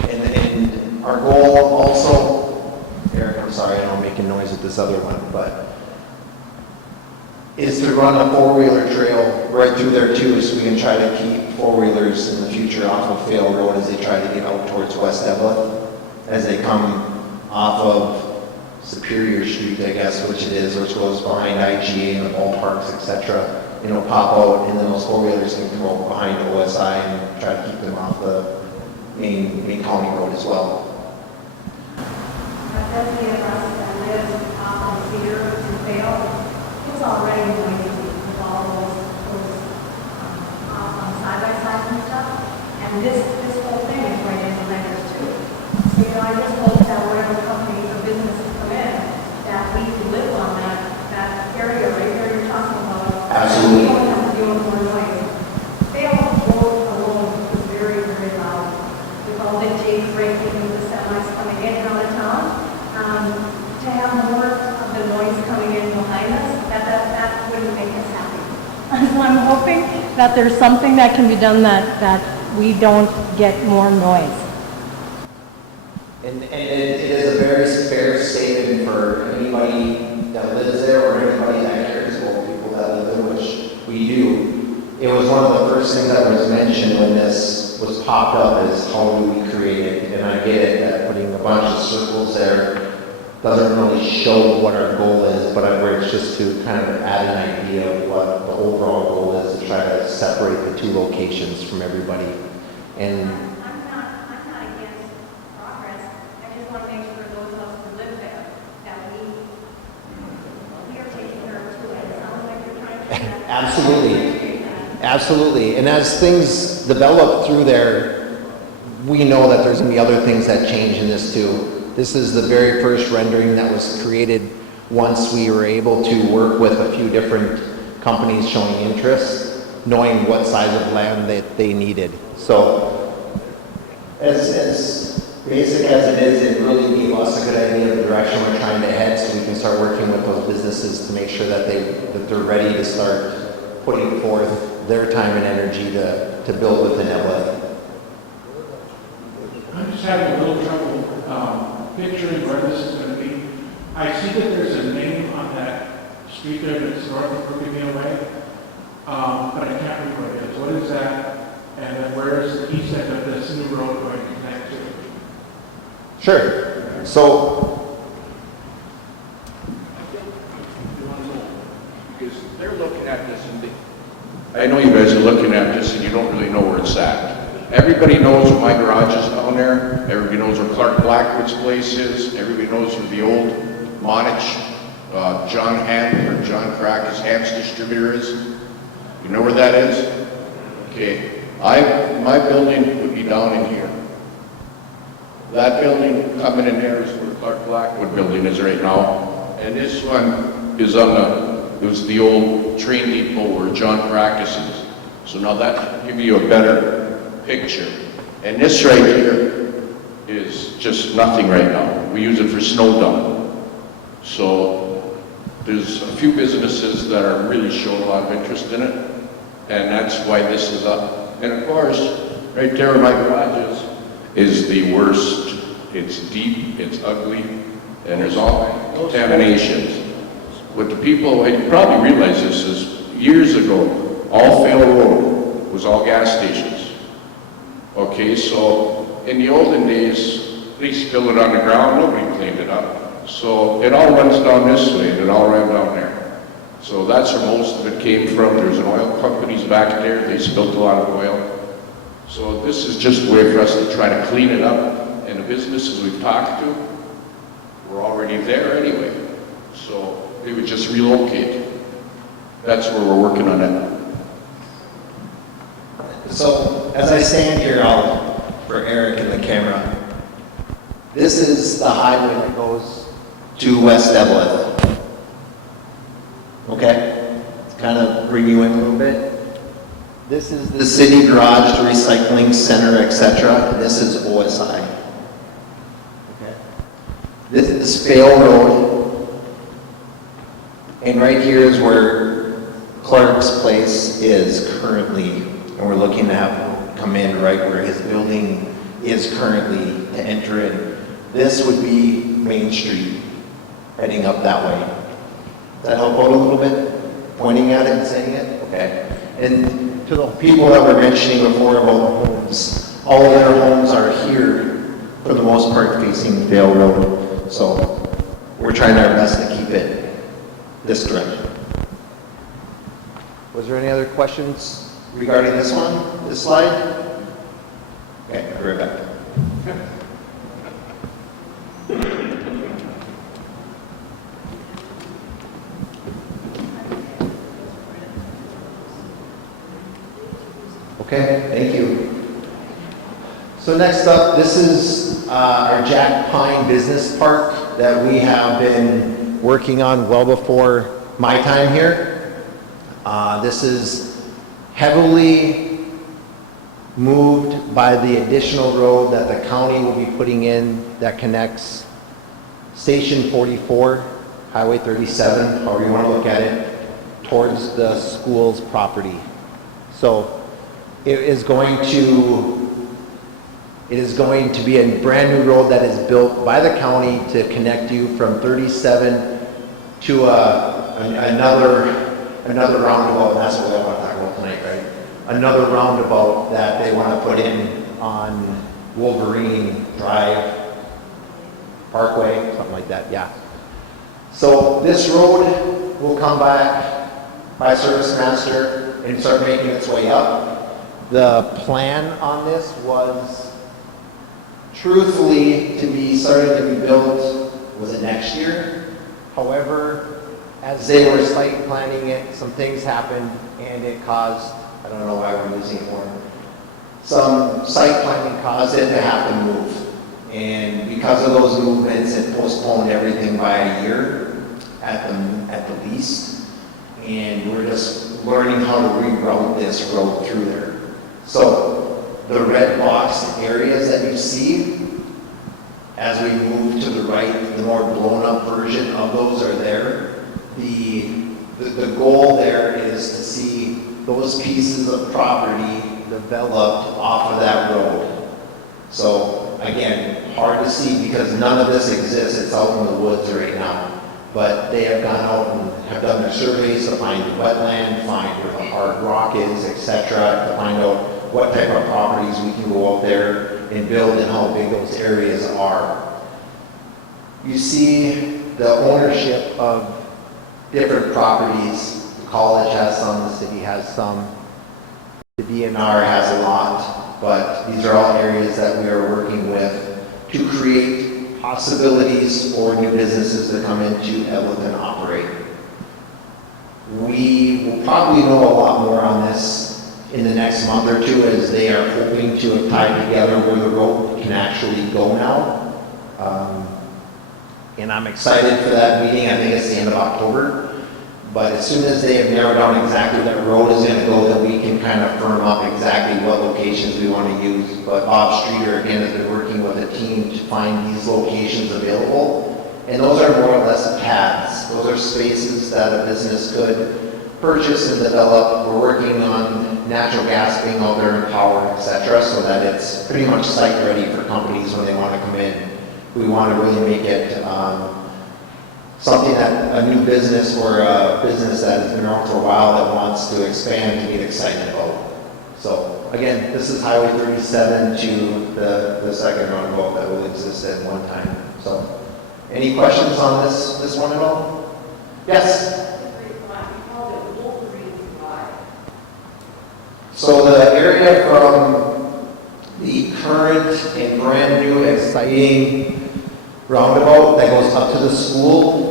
And our goal also, Eric, I'm sorry, I know I'm making noise with this other one, but is to run a four-wheeler trail right through there too, so we can try to keep four-wheelers in the future off of Fail Road as they try to get out towards West Eveleth, as they come off of Superior Street, I guess, which it is, which goes behind IGA and the ballparks, etc. Pop out, and then those four-wheelers can go behind OSI and try to keep them off the main county road as well. Does the us that live on Cedar to Fail, it's it's already noisy with all those side-by-sides and stuff. And this whole thing is right in the neighbors too. So, you know, I just hope that wherever companies or businesses come in, that we can live on that area right there you're talking about. Absolutely. We don't have to deal with more noise. Fail road alone is very, very loud. With all the J's breaking and the semis coming in and out of town, to have more of the noise coming in behind us, that wouldn't make us happy. So I'm hoping that there's something that can be done that we don't get more noise. And it is a very fair statement for anybody that lives there or anybody that cares about people that live there, which we do. It was one of the first things that was mentioned when this was popped up is how do we create it? And I get it that putting a bunch of circles there doesn't really show what our goal is, but where it's just to kind of add an idea of what the overall goal is to try to separate the two locations from everybody. And I'm not against progress. I just want to make sure those of us who live there, that we are taking care of too. It sounds like you're trying to do that. absolutely, absolutely. And as things develop through there, we know that there's gonna be other things that change in this too. This is the very first rendering that was created once we were able to work with a few different companies showing interest, knowing what size of land that they needed. So, as basic as it is, it really gave us a good idea of the direction we're trying to head so we can start working with those businesses to make sure that they're ready to start putting forth their time and energy to build within Eveleth. I'm just having a little trouble picturing where this is going to be. I see that there's a name on that street there that's north of Brookhaven Way, but I can't remember what it is. What is that? And then where is the east end of this new road going to connect to? Sure. So, Because they're looking at this and I know you guys are looking at this and you don't really know where it's at. Everybody knows where my garage is down there. Everybody knows where Clark Blackwood's place is. Everybody knows where the old Monich, John Cracker's Hams distributor is. You know where that is? Okay. My building would be down in here. That building coming in there is where Clark Blackwood building is right now. And this one is it was the old train depot where John Cracker's is. So now that give you a better picture. And this right here is just nothing right now. We use it for snow dump. So there's a few businesses that are really showing a lot of interest in it. And that's why this is up. And of course, right there where my garage is the worst. It's deep, it's ugly, and there's all contaminations. What the people, and you probably realize this, is years ago, all Fail Road was all gas stations. Okay, so in the olden days, they spilled it on the ground, nobody cleaned it up. So it all runs down this way, and it all ran down there. So that's where most of it came from. There's an oil companies back there, they spilled a lot of oil. So this is just a way for us to try to clean it up. And the businesses we've talked to were already there anyway. So they would just relocate. That's where we're working on it. So, as I stand here, for Eric in the camera, this is the highway that goes to West Eveleth. Okay? Let's kind of bring you in a little bit. This is the city garage, the recycling center, etc. And this is OSI. Okay? This is Fail Road. And right here is where Clark's place is currently. And we're looking to have him come in right where his building is currently to enter in. This would be Main Street, heading up that way. Does that help out a little bit? Pointing at it and saying it? Okay. And to the people that were mentioning before about homes, all of their homes are here, for the most part, facing Vale Road. So we're trying our best to keep it this direction. Was there any other questions regarding this one, this slide? Okay, I'll be right back. Okay, thank you. So next up, this is our Jack Pine Business Park that we have been working on well before my time here. This is heavily moved by the additional road that the county will be putting in that connects Station 44, Highway 37, however you want to look at it, towards the school's property. So it is going to be a brand new road that is built by the county to connect you from 37 to another roundabout. That's what I want to talk about tonight, right? Another roundabout that they want to put in on Wolverine Drive, Parkway, something like that, yeah. So this road will come back by Service Master and start making its way up. The plan on this was truthfully to be started to be built, was it next year? However, as they were site planning it, some things happened and it caused, I don't know why we're using it more, some site planning caused it to have to move. And because of those movements, it postponed everything by a year at the least. And we're just learning how to reroute this road through there. So the red box areas that you see, as we move to the right, the more blown up version of those are there. The goal there is to see those pieces of property developed off of that road. So again, hard to see because none of this exists. It's out in the woods right now. But they have gone out and have done their surveys to find the wetland, find where the hard rock is, etc., to find out what type of properties we can go out there and build and how big those areas are. You see the ownership of different properties. The college has some, the city has some, the DNR has a lot, but these are all areas that we are working with to create possibilities for new businesses to come into Eveleth and operate. We will probably know a lot more on this in the next month or two as they are hoping to tie together where the road can actually go now. And I'm excited for that meeting. I think it's the end of October. But as soon as they have narrowed down exactly where that road is going to go, then we can kind of firm up exactly what locations we want to use. But Bob Streeter, again, has been working with a team to find these locations available. And those are more or less paths. Those are spaces that a business could purchase and develop. We're working on natural gas being out there and power, etc., so that it's pretty much site ready for companies when they want to come in. We want to really make it something that a new business or a business that has been around for a while that wants to expand to get excited about. So again, this is Highway 37 to the second roundabout that will exist at one time. So any questions on this one at all? Yes? So the area from the current and brand new exciting roundabout that goes up to the school,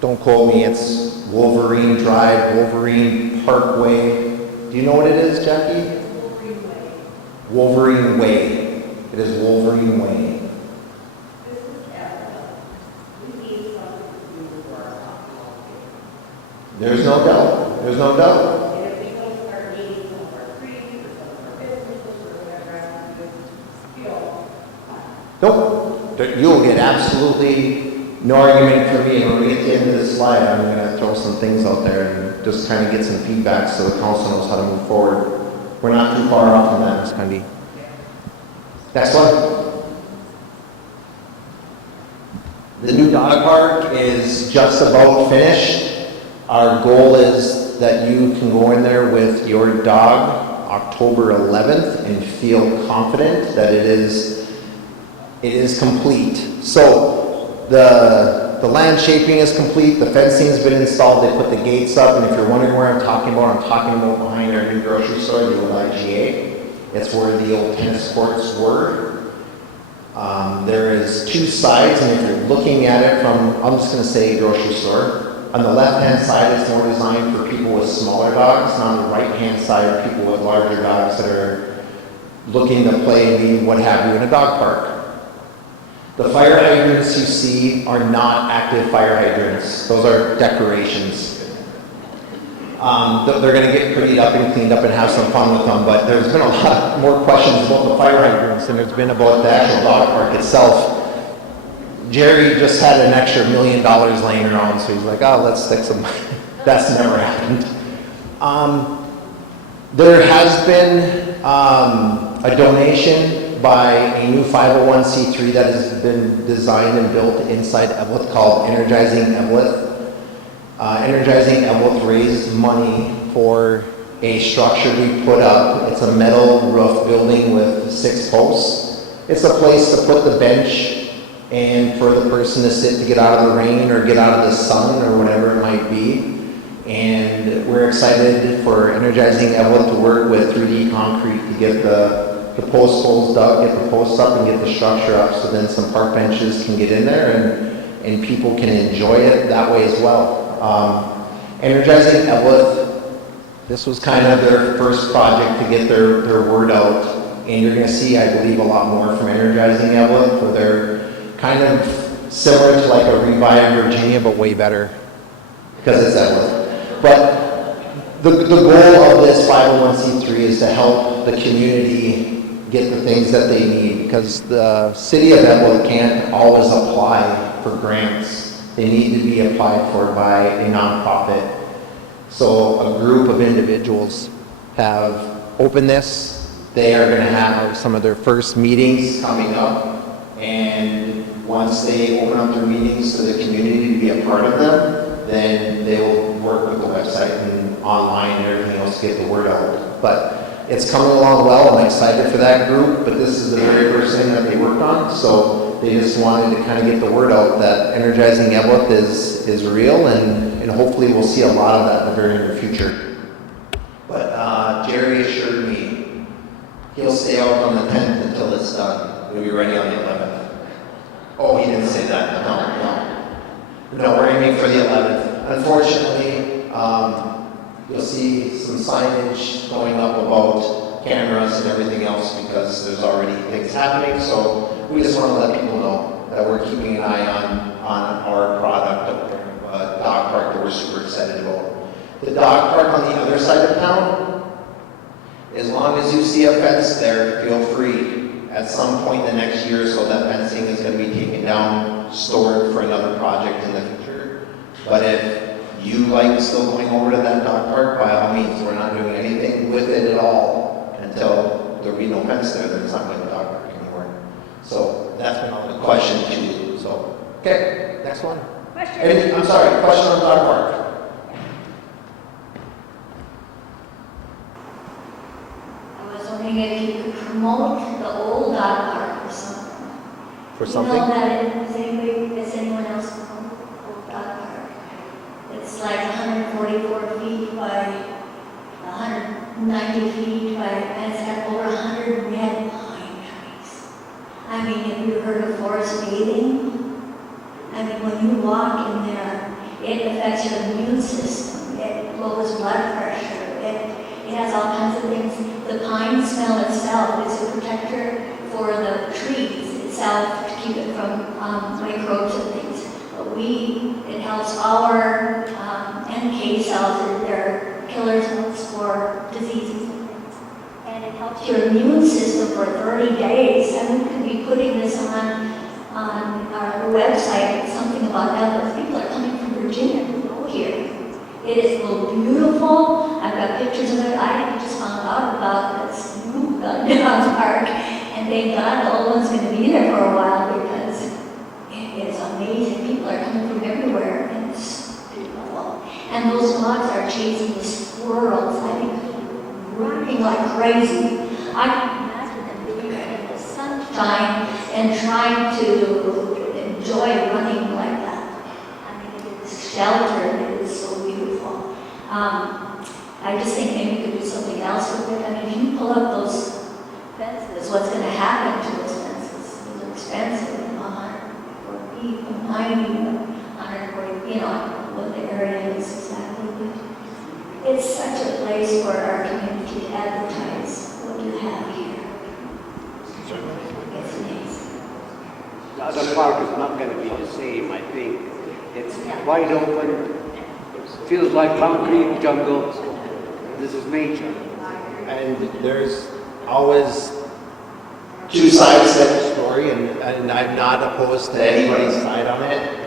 don't quote me, it's Wolverine Drive, Wolverine Parkway. Do you know what it is, Jackie? Wolverine Way. Wolverine Way. It is Wolverine Way. This is Eveleth. We need something to do for our alcohol. There's no doubt. There's no doubt. And if we don't start needing some of our trees or some of our businesses or whatever, Nope. You'll get absolutely no argument from me. When we get to the end of this slide, I'm going to throw some things out there and just kind of get some feedback so the council knows how to move forward. We're not too far off from that, Ms. Cundy. Next one. The new dog park is just about finished. Our goal is that you can go in there with your dog October 11th and feel confident that it is complete. So the land shaping is complete, the fencing has been installed, they put the gates up, and if you're wondering where I'm talking about behind our new grocery store, the old IGA. It's where the old tennis courts were. There is two sides, and if you're looking at it from, I'm just going to say grocery store, On the left-hand side, it's more designed for people with smaller dogs, and on the right-hand side are people with larger dogs that are looking to play and what have you in a dog park. The fire hydrants you see are not active fire hydrants. Those are decorations. They're going to get prettied up and cleaned up and have some fun with them, but there's been a lot more questions about the fire hydrants than there's been about the actual dog park itself. Jerry just had an extra $1 million laying around, so he's like, oh, let's stick some. That's never happened. There has been a donation by a new 501c3 that has been designed and built inside Eveleth called Energizing Eveleth. Energizing Eveleth raised money for a structure we put up. It's a metal roof building with 6 posts. It's a place to put the bench and for the person to sit to get out of the rain or get out of the sun or whatever it might be. And we're excited for Energizing Eveleth to work with 3D concrete to get the post holes dug, get the posts up and get the structure up so then some park benches can get in there and people can enjoy it that way as well. Energizing Eveleth, this was kind of their first project to get their word out. And you're going to see, I believe, a lot more from Energizing Eveleth, where they're kind of similar to like a Revive Virginia, but way better because it's Eveleth. But the goal of this 501c3 is to help the community get the things that they need, because the city of Eveleth can't always apply for grants. They need to be applied for by a nonprofit. So a group of individuals have opened this. They are going to have some of their first meetings coming up, and once they open up their meetings to the community to be a part of them, then they will work with the website and online and everything else to get the word out. But it's coming along well. I'm excited for that group, but this is the very first thing that they worked on. So they just wanted to kind of get the word out that Energizing Eveleth is real, and hopefully we'll see a lot of that in the very near future. But Jerry assured me he'll stay out on the 10th until it's done. We'll be ready on the 11th. Oh, he didn't say that. No, we're aiming for the 11th. Unfortunately, you'll see some signage going up about cameras and everything else because there's already things happening. So we just want to let people know that we're keeping an eye on our product, dog park that we're super excited about. The dog park on the other side of town, as long as you see a fence there, feel free. At some point in the next year or so, that fencing is going to be taken down, stored for another project in the future. But if you like still going over to that dog park, by all means, we're not doing anything with it at all until there'll be no fence there. Then it's not going to be a dog park anymore. So that's been all the question too. So, okay, next one. Question. I'm sorry, question on dog park. I was wondering if you could promote the old dog park or something. For something? You know that, has anyone else promoted the old dog park? It's like 144 feet by 190 feet by, and it's got over 100 red pine trees. I mean, have you heard of forest bathing? I mean, when you walk in there, it affects your immune system. It lowers blood pressure. It has all kinds of things. The pine smell itself is a protector for the trees itself to keep it from microbes and things. But it helps our NK cells, they're killers for diseases and things. And it helps your immune system for 30 days. And we could be putting this on our website, something about Eveleth. People are coming from Virginia to go here. It is a little beautiful. I've got pictures of it. I just found out about this new dog park, and thank God the old one's going to be there for a while because it is amazing. People are coming from everywhere, and it's beautiful. And those dogs are chasing the squirrels. I mean, running like crazy. I can imagine them doing it in the sunshine and trying to enjoy running like that. I mean, it is sheltered. It is so beautiful. I just think maybe we could do something else with it. I mean, if you pull up those fences, what's going to happen to those fences? Those are expensive, 140 feet, 90, 140, you know, what the area it's such a place for our community to advertise what you have here. It's amazing. The other park is not gonna be the same, I think. It's wide open, feels like concrete jungle. This is nature. And there's always two sides to the story, and I'm not opposed to anybody's side on it.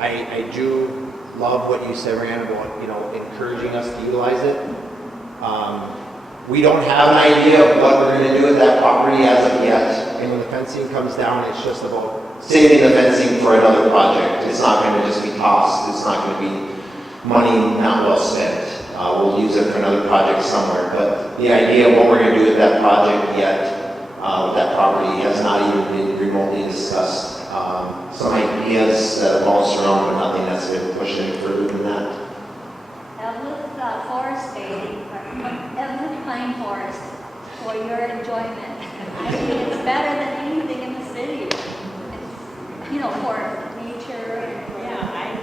I do love what you said, Rand, about, you know, encouraging us to utilize it. We don't have an idea of what we're gonna do with that property as of yet. And when the fencing comes down, it's just about saving the fencing for another project. It's not gonna just be tossed. It's not gonna be money not well spent. We'll use it for another project somewhere. But the idea of what we're gonna do with that project yet, with that property, has not even been remotely discussed. Some ideas that have bounced around, but nothing that's been pushed any further than that. Eveleth Forest Bathing, Eveleth Pine Forest, for your enjoyment. I think it's better than anything in the city. It's, you know, for nature and for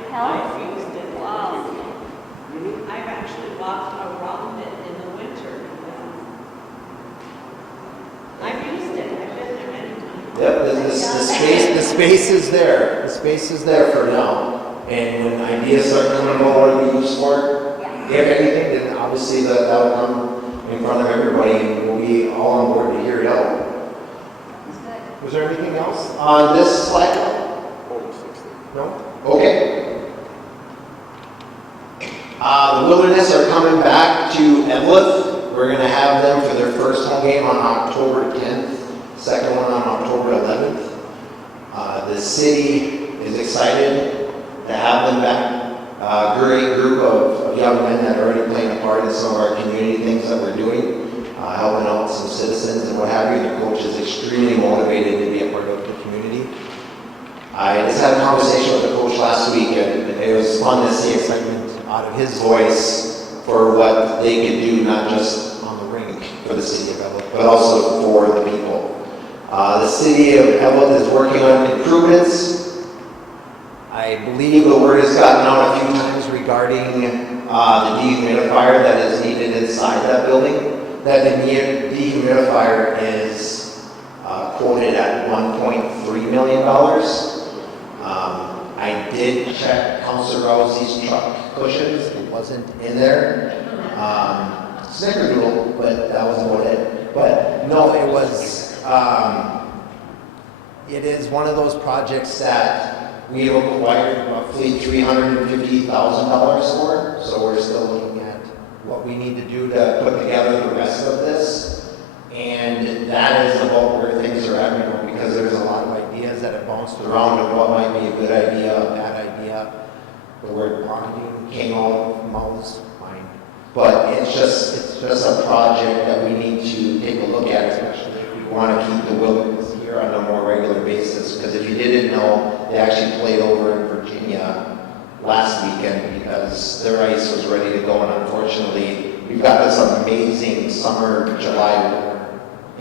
health. I've used it. Wow. I've actually walked around it in the winter. I've used it. I've been there many times. Yep, the space is there. The space is there for now. And when ideas start coming about what it'll be used for, if anything, then obviously that'll come in front of everybody and we'll be all on board to hear it out. Was there anything else on this slide? No? Okay. The Wilderness are coming back to Eveleth. We're going to have them for their first home game on October 10th, second one on October 11th. The city is excited to have them back. A great group of young men that are already playing a part in some of our community things that we're doing, helping out some citizens and what have you. The coach is extremely motivated to be a part of the community. I just had a conversation with the coach last week, and it was fun to see excitement out of his voice for what they could do, not just on the rink for the city of Eveleth, but also for the people. The city of Eveleth is working on improvements. I believe the word has gotten out a few times regarding the dehumidifier that is needed inside that building. That dehumidifier is quoted at $1.3 million. I did check Councilor Rousey's truck cushions. It wasn't in there. Snickerdoodle, but that was about it. But no, it was, it is one of those projects that we have acquired roughly $350,000 for. So we're still looking at what we need to do to put together the rest of this. And that is about where things are at, you know, because there's a lot of ideas that have bounced around of what might be a good idea, a bad idea. The word bonding came out of Mo's mind. But it's just a project that we need to take a look at, especially if we want to keep the wilderness here on a more regular basis. Because if you didn't know, they actually played over in Virginia last weekend because their ice was ready to go. And unfortunately, we've got this amazing summer, July weather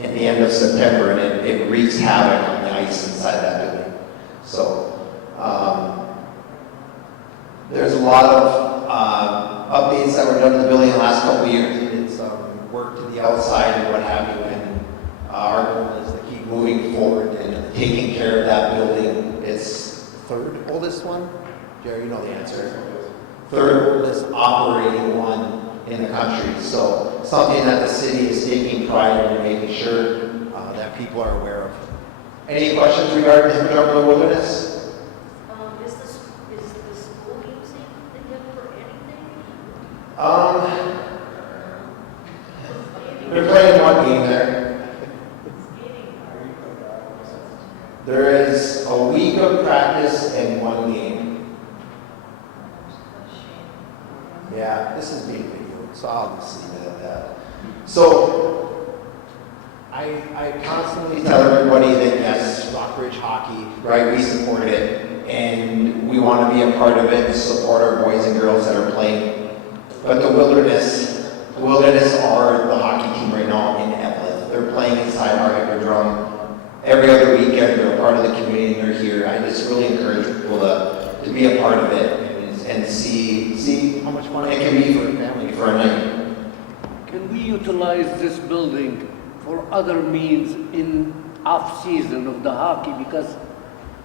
at the end of September, and it wreaks havoc on the ice inside that building. So there's a lot of updates that were done to the building in the last couple of years. We did some work to the outside and what have you, and our goal is to keep moving forward and taking care of that building. It's the third oldest one. Jerry, you know the answer. Third oldest operating one in the country. So something that the city is taking pride in and making sure that people are aware of. Any questions regarding the Hippodrome Wilderness? Is the school using the hip for anything? They're playing one game there. There is a week of practice and one game. Yeah, this is being videoed, so I'll just leave it at that. So, I constantly tell everybody that yes, Rockbridge Hockey, right, we support it, and we want to be a part of it and support our boys and girls that are playing. But the Wilderness are the hockey team right now in Eveleth. They're playing inside our Hippodrome every other weekend. They're a part of the community and they're here. I just really encourage people to be a part of it and see how much fun it can be for a family for a night. Can we utilize this building for other means in off-season of the hockey? Because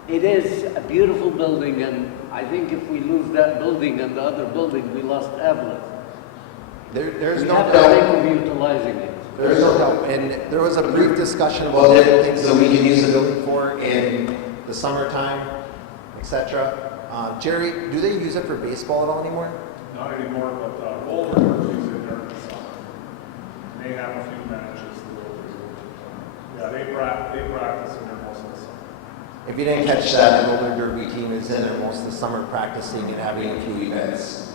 it is a beautiful building, and I think if we lose that building and the other building, we lost Eveleth. There's We no have to doubt. think of utilizing it. There's no doubt, and there was a brief discussion about different things that we can use the building for in the summertime, etc. Jerry, do they use it for baseball at all anymore? Not anymore, but Wolverine use it during the summer. They have a few matches. Yeah, they practice in there most of the summer. If you didn't catch that, the roller derby team is in there most of the summer practicing and having a few events.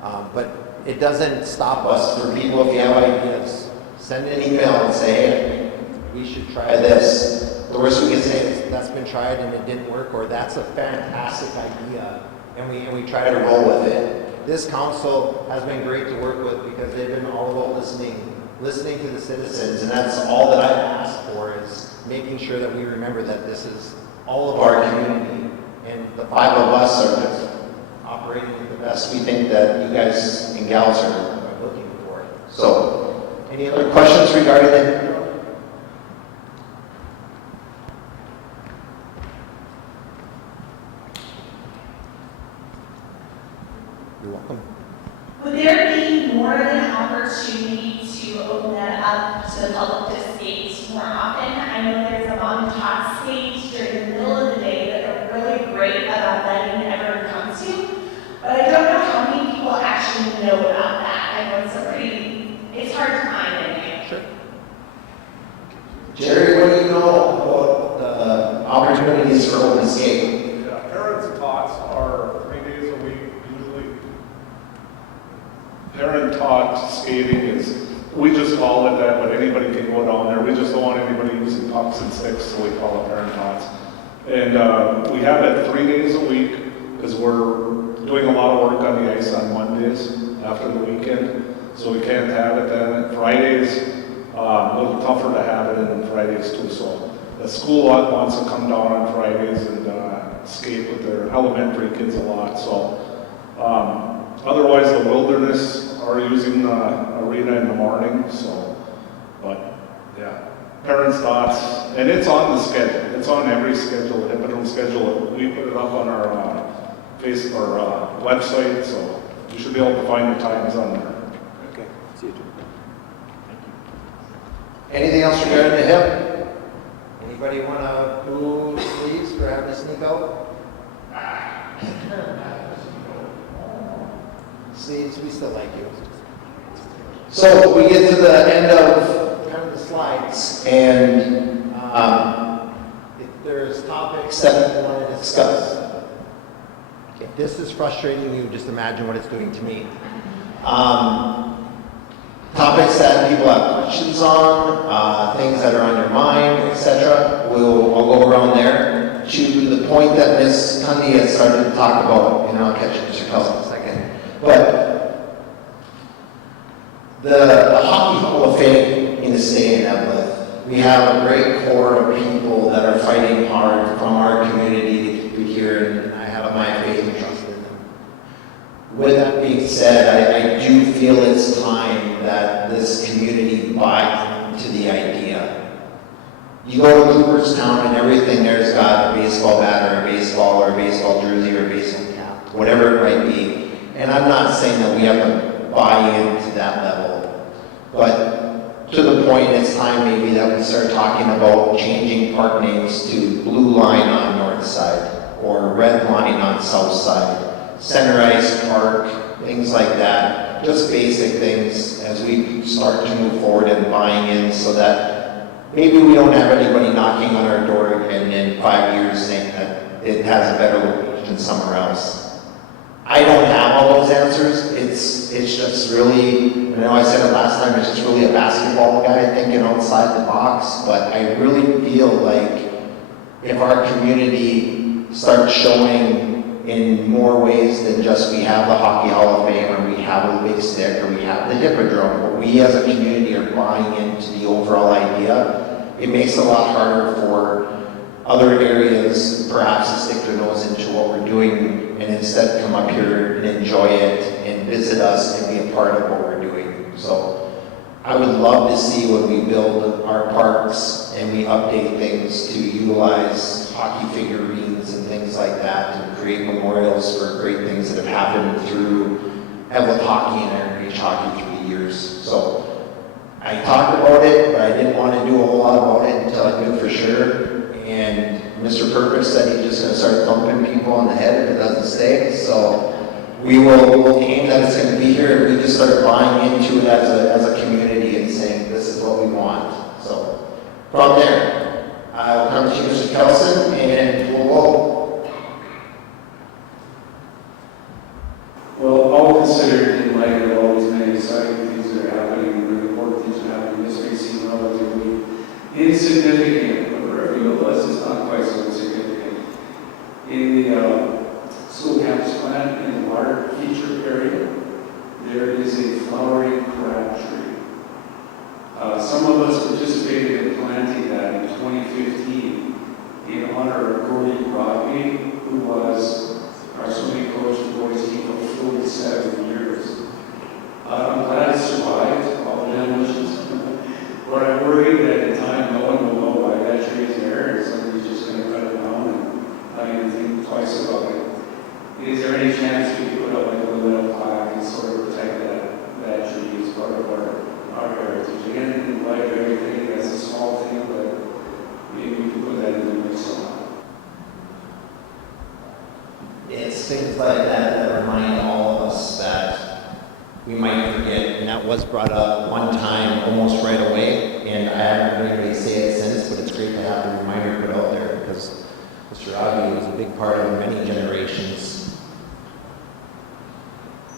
But it doesn't stop us for people, if you have ideas, send an email and say, hey, we should try this. The worst we can say is that's been tried and it didn't work, or that's a fantastic idea, and we try to roll with it. This council has been great to work with because they've been all about listening to the citizens, and that's all that I ask for is making sure that we remember that this is all of our community, and the 5 of us are just operating at the best we think that you guys and gals are looking for. So, any other questions regarding it? You're welcome. Would there be more of an opportunity to open that up to the public to skate more often? I know there's a mom and pop skate during the middle of the day that are really great about letting everyone come to, but I don't know how many people actually know about that. I know it's hard to find anyway. Sure. Jerry, what do you know about the opportunities for open skate? Yeah, parents' thoughts are 3 days a week usually. Parent-taught skating is, we just call it that, but anybody can go down there. We just don't want anybody using pucks and sticks, so we call it parent-taught. And we have it 3 days a week because we're doing a lot of work on the ice on Mondays after the weekend, so we can't have it then. Fridays, a little tougher to have it in Fridays too, so the school wants to come down on Fridays and skate with their elementary kids a lot, so otherwise the Wilderness are using the arena in the morning, so, but yeah, parents' thoughts, and it's on the schedule, it's on every schedule, Hippodrome schedule, we put it up on our website, so you should be able to find the times on there. Okay, see you. Anything else regarding the hip? Anybody want to boo sleeves for having to sneak out? Sleeves, we still like you. So we get to the end of kind of the slides, and if there's topics that we want to discuss. If this is frustrating you, just imagine what it's doing to me. Topics that people have questions on, things that are on your mind, etc. I'll go around there to the point that Ms. Cundy has started to talk about, and I'll catch Mr. Kelso in a second. But the Hockey Hall of Fame in the state of Eveleth, we have a great core of people that are fighting hard from our community to keep it here, and I have my faith and trust in them. With that being said, I do feel it's time that this community buys into the idea. You go to Cooperstown and everything there's got a baseball bat or a baseball jersey or a baseball cap, whatever it might be. And I'm not saying that we have to buy into that level, but to the point it's time maybe that we start talking about changing park names to Blue Line on North Side or Red Line on South Side. Center Ice Park, things like that, just basic things as we start to move forward and buying in so that maybe we don't have anybody knocking on our door again in 5 years saying that it has a better location somewhere else. I don't have all those answers. It's just really, I know I said it last time, it's just really a basketball guy thinking outside the box, but I really feel like if our community starts showing in more ways than just we have the Hockey Hall of Fame or we have the Big Stick or we have the Hippodrome, but we as a community are buying into the overall idea, it makes it a lot harder for other areas perhaps to stick their nose into what we're doing and instead come up here and enjoy it and visit us and be a part of what we're doing. So I would love to see when we build our parks and we update things to utilize hockey figurines and things like that and create memorials for great things that have happened through Eveleth hockey and Iron Beach hockey through the years. So I talked about it, but I didn't want to do a whole lot about it until I knew for sure. And Mr. Purpose said he's just going to start thumping people on the head if it doesn't stay. So we'll aim that it's going to be here. We just start buying into it as a community and saying this is what we want. So from there, I'll come to you, Mr. Kelson, and we'll go. Well, all considered in light of all these many exciting things that are happening, and the important things that are happening, this may seem relatively insignificant, but for a few of us, it's not quite so insignificant. In the school campus plan, in the water feature area, there is a flowering crab tree. Some of us participated in planting that in 2015 in honor of Gordy Rodney, who was our swimming coach for the boys team for 47 years. I'm glad it survived all the demolitions, but I worry that in time no one will know why that tree is there and somebody's just going to cut it down and not even think twice about it. Is there any chance we could put up like a little plaque and sort of protect that tree as part of our heritage? Again, in light of everything, that's a small thing, but maybe we can put that in the mix somehow. It's things like that remind all of us that we might forget, and that was brought up one time almost right away, and I haven't heard anybody say it since, but it's great to have the reminder put out there because Mr. Aggie was a big part of many generations.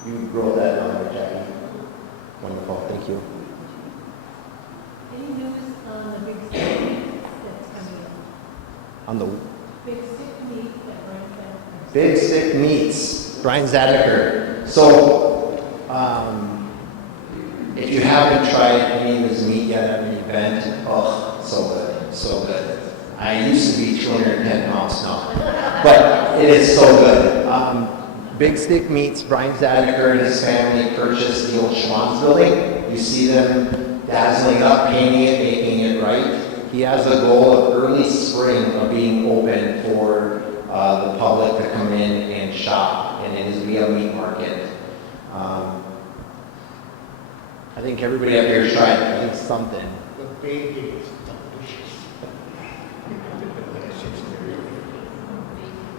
You wrote that on there, Jackie. Wonderful, thank you. Any news on the big stick meet that's coming up? On the Big stick meet that Brian said. Big Stick Meats, Brian Zadiker. So, if you haven't tried any of his meat yet at an event, oh, so good, so good. I used to be 210 pounds now, but it is so good. Big Stick Meats, Brian Zadiker and his family purchased the old Schwann's building. You see them dazzling up, painting it, making it right. He has a goal of early spring of being open for the public to come in and shop, and it is via meat market. I think everybody up here has tried at least something. The bacon is delicious.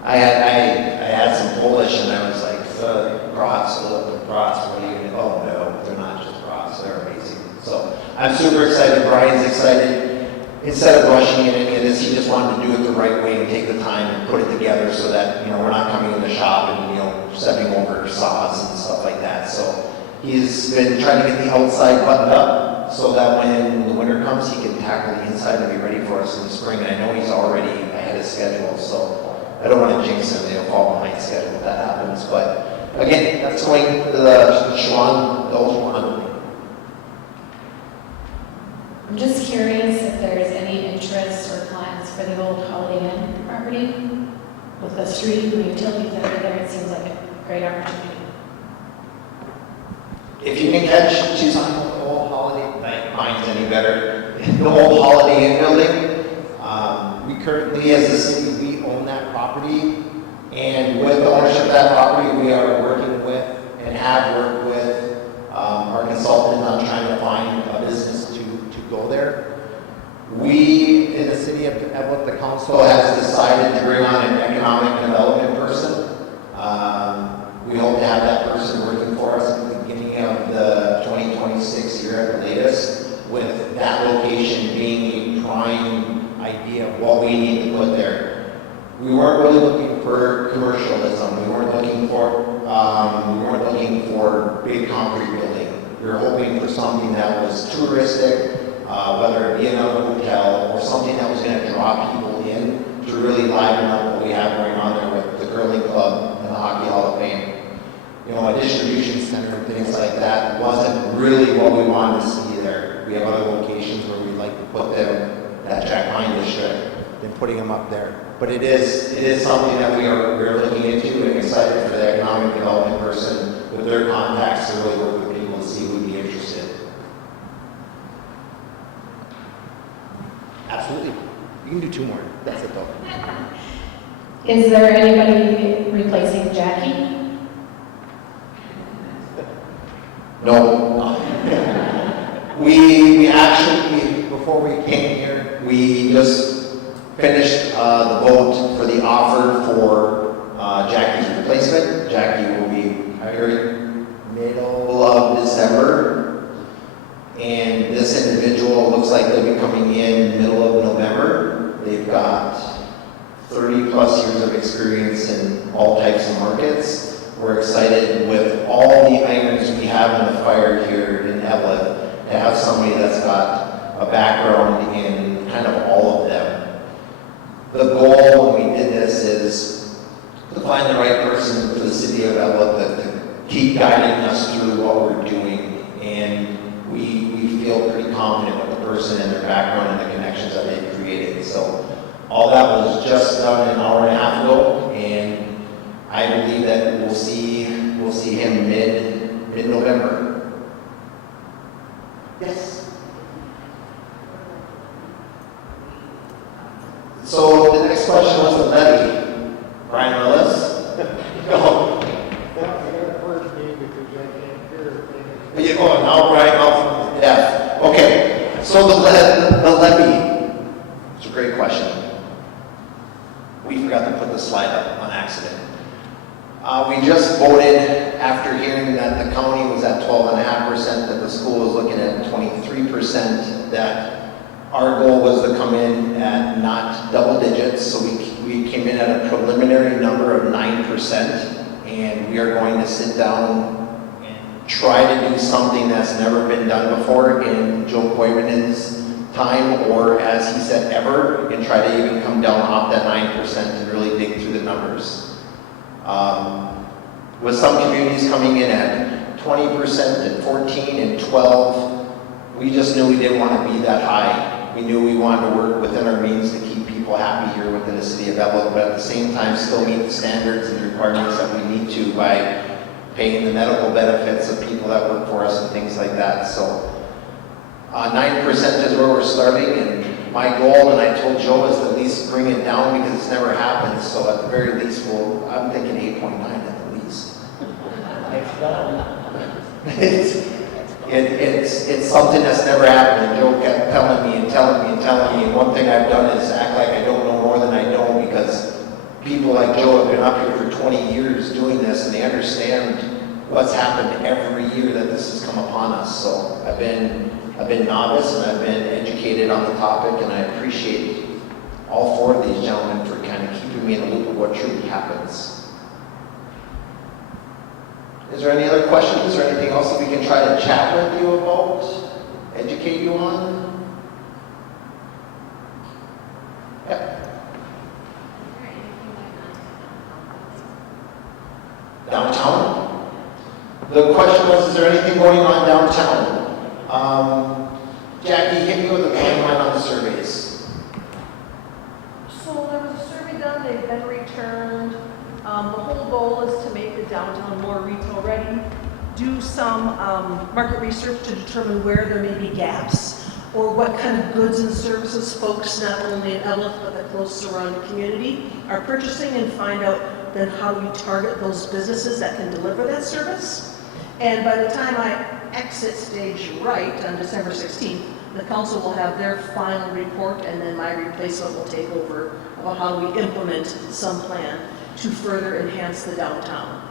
I had some Polish and I was like, brats, what are you gonna, oh no, they're not just brats, they're amazing. So I'm super excited, Brian's excited. Instead of rushing in any of this, he just wanted to do it the right way and take the time and put it together so that, we're not coming in the shop and, stepping over saws and stuff like that. So he's been trying to get the outside buttoned up so that when the winter comes, he can tackle the inside and be ready for us in the spring. And I know he's already ahead of schedule, so I don't want to jinx him, he'll fall behind schedule if that happens. But again, that's going to the Schwann, the old Schwann. I'm just curious if there's any interest or plans for the old Holiday Inn property with the street and utilities that are there. It seems like a great opportunity. If you can catch, she's on the old Holiday, like mine's any better, the old Holiday Inn building. We currently, as a city, we own that property, and with the ownership of that property, we are working with and have worked with our consultant on trying to find a business to go there. We, in the city of Eveleth, the council has decided to bring on an economic development person. We hope to have that person working for us at the beginning of the 2026 year at the latest, with that location being a prime idea of what we need to put there. We weren't really looking for commercialism. We weren't looking for big concrete building. We were hoping for something that was touristic, whether it be another hotel or something that was going to draw people in to really liven up what we have going on there with the curling club and the Hockey Hall of Fame. A distribution center and things like that wasn't really what we wanted to see there. We have other locations where we'd like to put them, that Jack Pine district, than putting them up there. But it is something that we're looking into and excited for the economic development person with their contacts to really work with people to see who would be interested. Absolutely. You can do 2 more. That's it though. Is there anybody replacing Jackie? No. We actually, before we came here, we just finished the vote for the offer for Jackie's replacement. Jackie will be hired middle of December. And this individual looks like they'll be coming in middle of November. They've got 30 plus years of experience in all types of markets. We're excited with all the irons we have in the fire here in Eveleth to have somebody that's got a background in kind of all of them. The goal when we did this is to find the right person for the city of Eveleth to keep guiding us through what we're doing. And we feel pretty confident with the person and their background and the connections that they've created. So all that was just done an hour and a half ago, and I believe that we'll see him mid-November. Yes. So the next question was the levy. Brian Ellis? No. Oh, now Brian Ellis, yeah. Okay. So the levy. It's a great question. We forgot to put the slide up on accident. We just voted after hearing that the county was at 12.5%, that the school was looking at 23%, that our goal was to come in at not double digits, so we came in at a preliminary number of 9%, and we are going to sit down and try to do something that's never been done before in Joe Koivunen's time, or as he said, ever, and try to even come down off that 9% and really dig through the numbers. With some communities coming in at 20% and 14 and 12, we just knew we didn't want to be that high. We knew we wanted to work within our means to keep people happy here within the city of Eveleth, but at the same time still meet the standards and requirements that we need to by paying the medical benefits of people that work for us and things like that. So 9% is where we're starting, and my goal, and I told Joe, is to at least bring it down because it's never happened. So at the very least, I'm thinking 8.9 at the least. It's something that's never happened. And Joe kept telling me, and one thing I've done is act like I don't know more than I know, because people like Joe have been up here for 20 years doing this, and they understand what's happened every year that this has come upon us. So I've been novice and I've been educated on the topic, and I appreciate all 4 of these gentlemen for kind of keeping me in the loop of what truly happens. Is there any other questions or anything else that we can try to chat with you about, educate you on? Yep. Downtown? The question was, is there anything going on downtown? Jackie, hit me with a timeline on the surveys. So there was a survey done, they've been returned. The whole goal is to make the downtown more retail ready, do some market research to determine where there may be gaps, or what kind of goods and services folks not only in Eveleth but the close surrounding community are purchasing, and find out then how we target those businesses that can deliver that service. And by the time I exit stage right on December 16th, the council will have their final report, and then my replacement will take over about how we implement some plan to further enhance the downtown.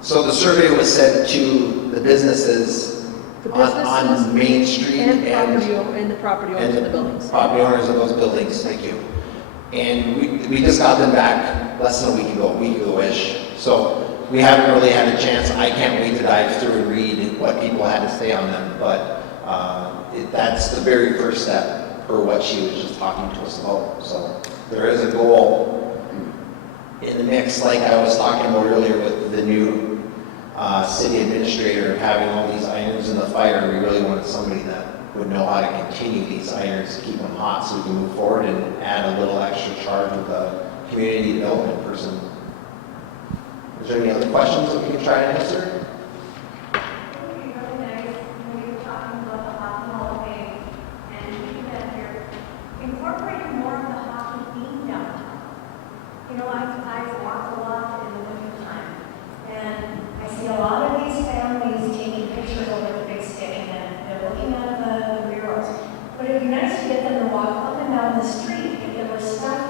So the survey was sent to the businesses, on Main Street and the property owners of the buildings. Property owners of those buildings, thank you. And we just got them back less than a week ago-ish. So we haven't really had a chance. I can't wait to dive through and read what people had to say on them, but that's the very first step for what she was just talking to us about. So there is a goal in the mix, like I was talking about earlier with the new city administrator of having all these irons in the fire. We really wanted somebody that would know how to continue these irons to keep them hot so we can move forward and add a little extra charge with a community development person. Is there any other questions that we can try and answer? Really nice when you were talking about the hockey hall of fame and you that you're incorporating more of the hockey theme downtown. You know, I walk a lot in the winter time and I see a lot of these families taking pictures over the big stick and then they're looking at the murals. But it'd be nice to get them to walk up and down the street if there was stuff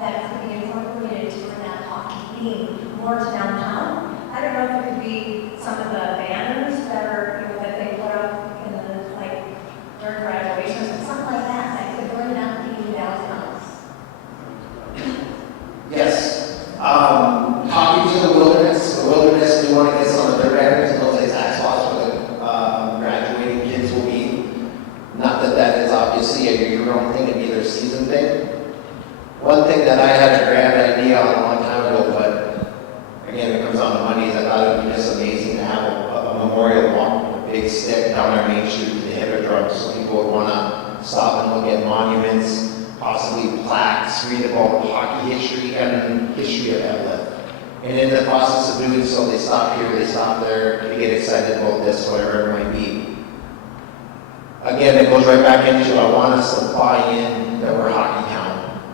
that could be incorporated to bring that hockey theme more to downtown. I don't know if it could be some of the banners that are, you know, that they put up in the, like, during graduations or something like that could bring that theme downtown. Yes. Talking to the wilderness, we want to get some of their banners and those exact spots where the graduating kids will be. Not that that is obviously a year-round thing, it'd be their season thing. One thing that I had a grand idea on a long time ago, but again, it comes down to money, is I thought it would be just amazing to have a memorial walk, a big stick down our main street to the Hippodrome, so people would want to stop and look at monuments, possibly plaques, read about hockey history and history of Eveleth. And in the process of doing so, they stop here, they stop there, they get excited about this, whatever it might be. Again, it goes right back into, I want us to buy in that we're hockey town.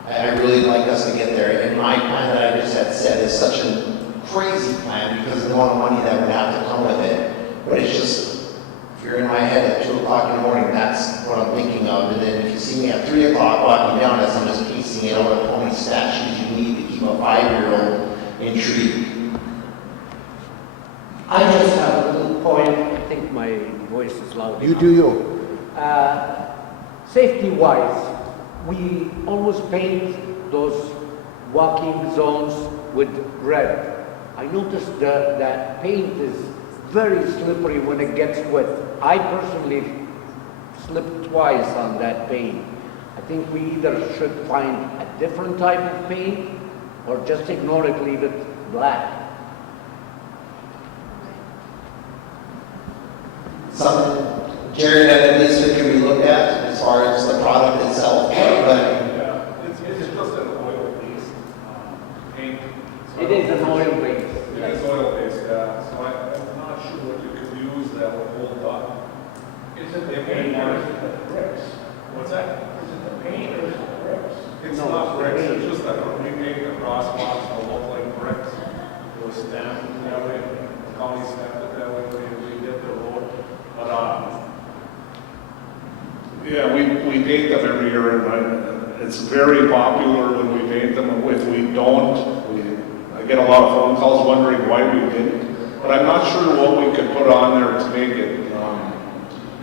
I really like us to get there. And my plan that I just had said is such a crazy plan because of the amount of money that would have to come with it. But it's just, if you're in my head at 2 o'clock in the morning, that's what I'm thinking of. And then if you see me at 3 o'clock walking down as I'm just piecing it out of how many statues you need to keep a 5-year-old intrigued. I just have a little point. I think my voice is loud You enough. do you. Safety-wise, we almost paint those walking zones with red. I noticed that paint is very slippery when it gets wet. I personally slipped twice on that paint. I think we either should find a different type of paint or just ignore it, leave it black. Something, Jerry, that at least it can be looked at as far as the product itself, but Yeah, it's just an oil-based paint. So It is an oil-based. It is oil-based, yeah. So I'm not sure what you could use that would hold up. Is it the paint or is it the bricks? What's that? Is it the paint or is it the bricks? It's No, not bricks, paint. it's just that we make the crosswalks to look like bricks. It was stamped that way, the county stamped it that way, we did the road. But, yeah, we paint them every year and it's very popular when we paint them. If we don't, I get a lot of phone calls wondering why we didn't. But I'm not sure what we could put on there to make it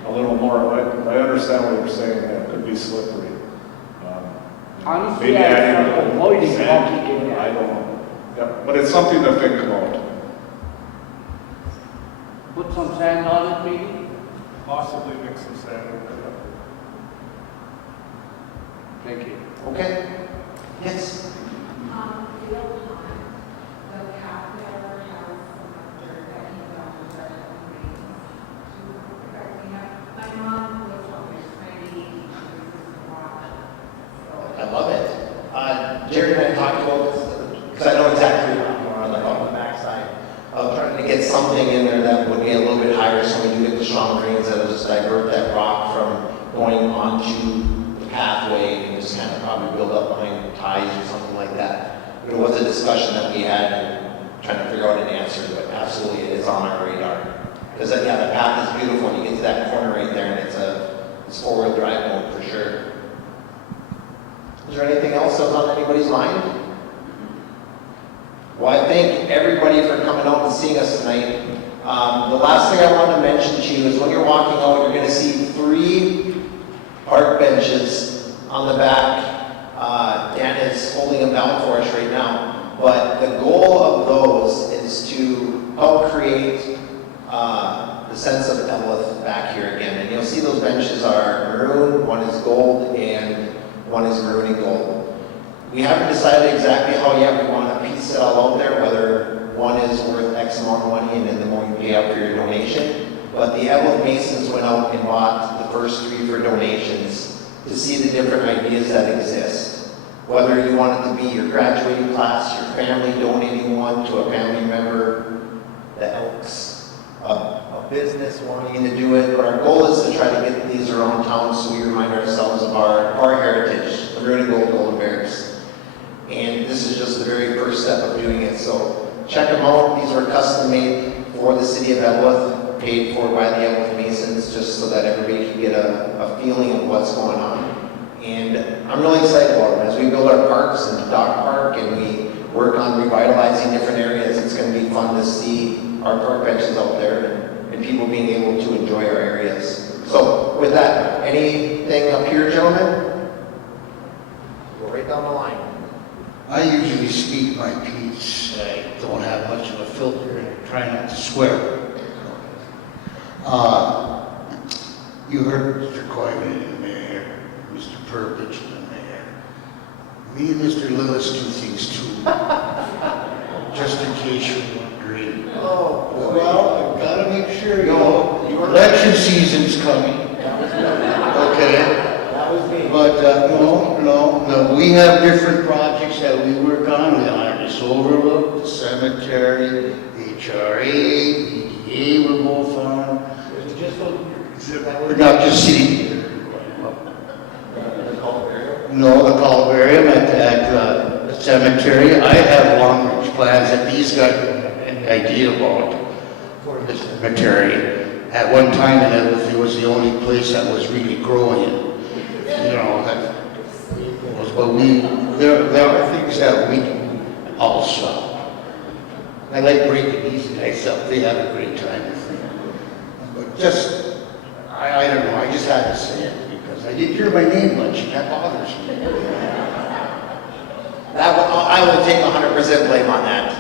a little more. I understand what you're saying, that it could be slippery. Honestly, Maybe I adding a start little avoiding sand. walking in there. I don't know. Yeah, but it's something to think about. Put some sand on it, maybe? Possibly mix some sand with it. Thank you. okay. Yes. The old time, the path there has some dirt that came down and started to correct me up. My mom was always trying to eat the water. I love it. Jerry and I talked about this, because I know exactly where I'm on, like on the backside, of trying to get something in there that would be a little bit higher so we do get the strong rains that'll just divert that rock from going onto the pathway and just kind of probably build up behind ties or something like that. But it was a discussion that we had and trying to figure out an answer, but absolutely it is on our radar. Because yeah, the path is beautiful, and you get to that corner right there and it's 4-wheel drive mode for sure. Is there anything else that's on anybody's mind? Well, I thank everybody for coming out and seeing us tonight. The last thing I want to mention to you is when you're walking out, you're going to see 3 park benches on the back. Dan is holding them down for us right now. But the goal of those is to help create the sense of Eveleth back here again. And you'll see those benches are maroon, one is gold, and one is maroon and gold. We haven't decided exactly how yet we want to piece it all out there, whether one one is worth X amount of money, and then the more you pay out for your donation. But the Eveleth Masons went out and bought the first 3 for donations to see the different ideas that exist. Whether you want it to be your graduating class, your family donating one to a family member, the Elks, a business wanting to do it. But our goal is to try to get these around town so we remind ourselves of our heritage, the Maroon and Gold Golden Bears. And this is just the very first step of doing it. So check them out. These are custom made for the city of Eveleth, paid for by the Eveleth Masons, just so that everybody can get a feeling of what's going on. And I'm really excited about it. As we build our parks and dog park and we work on revitalizing different areas, it's going to be fun to see our park benches out there and people being able to enjoy our areas. So with that, anything up here, gentlemen? Go right down the line. I usually speak my piece. I don't have much of a filter and I try not to swear. You heard Mr. Coyman and the mayor, Mr. Purpich and the mayor. Me and Mr. Lillis do things too. Just in case you're wondering. Oh, boy. Well, I've got to make sure, you know, election season's coming. Okay? That was me. But no, we have different projects that we work on. We honor this overlook, the cemetery, HRA, EDA we're both on. We're not just sitting here. No, the columbarium at the cemetery. I have long-range plans that these guys don't have any idea about for the cemetery. At one time, it was the only place that was really growing. You know, but there are things that we do also. I like breaking these guys up. They have a great time with me. But just, I don't know, I just had to say it because I didn't hear my name much and that bothers me. I will take 100% blame on that.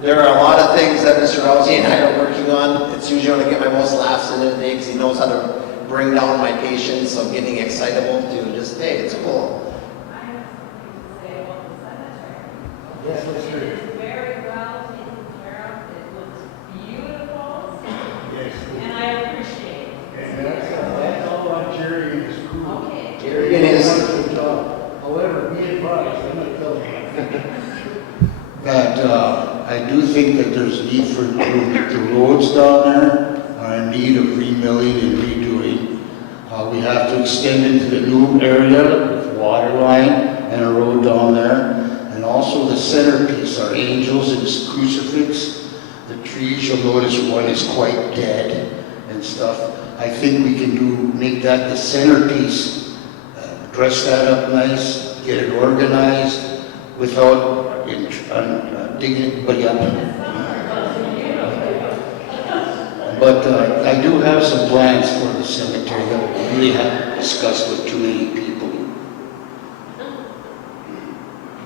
There are a lot of things that Mr. Rousey and I are working on. It's usually when I get my most laughs in the day because he knows how to bring down my patience of getting excitable to just, hey, it's cool. I have something to say about the cemetery. Yes, let's hear it. It is very well taken care of. It looks beautiful. Yes. And I appreciate it. And that's all on Jerry and his crew. Okay. Jerry and his. However, be advised, I'm not telling you. That I do think that there's need for improvement. The roads down there are in need of remilling and redoing. We have to extend into the new area with water line and a road down there. And also the centerpiece, our angels and this crucifix. The trees, you'll notice one is quite dead and stuff. I think we can make that the centerpiece. Dress that up nice, get it organized without digging anybody up. But I do have some plans for the cemetery that we really haven't discussed with too many people.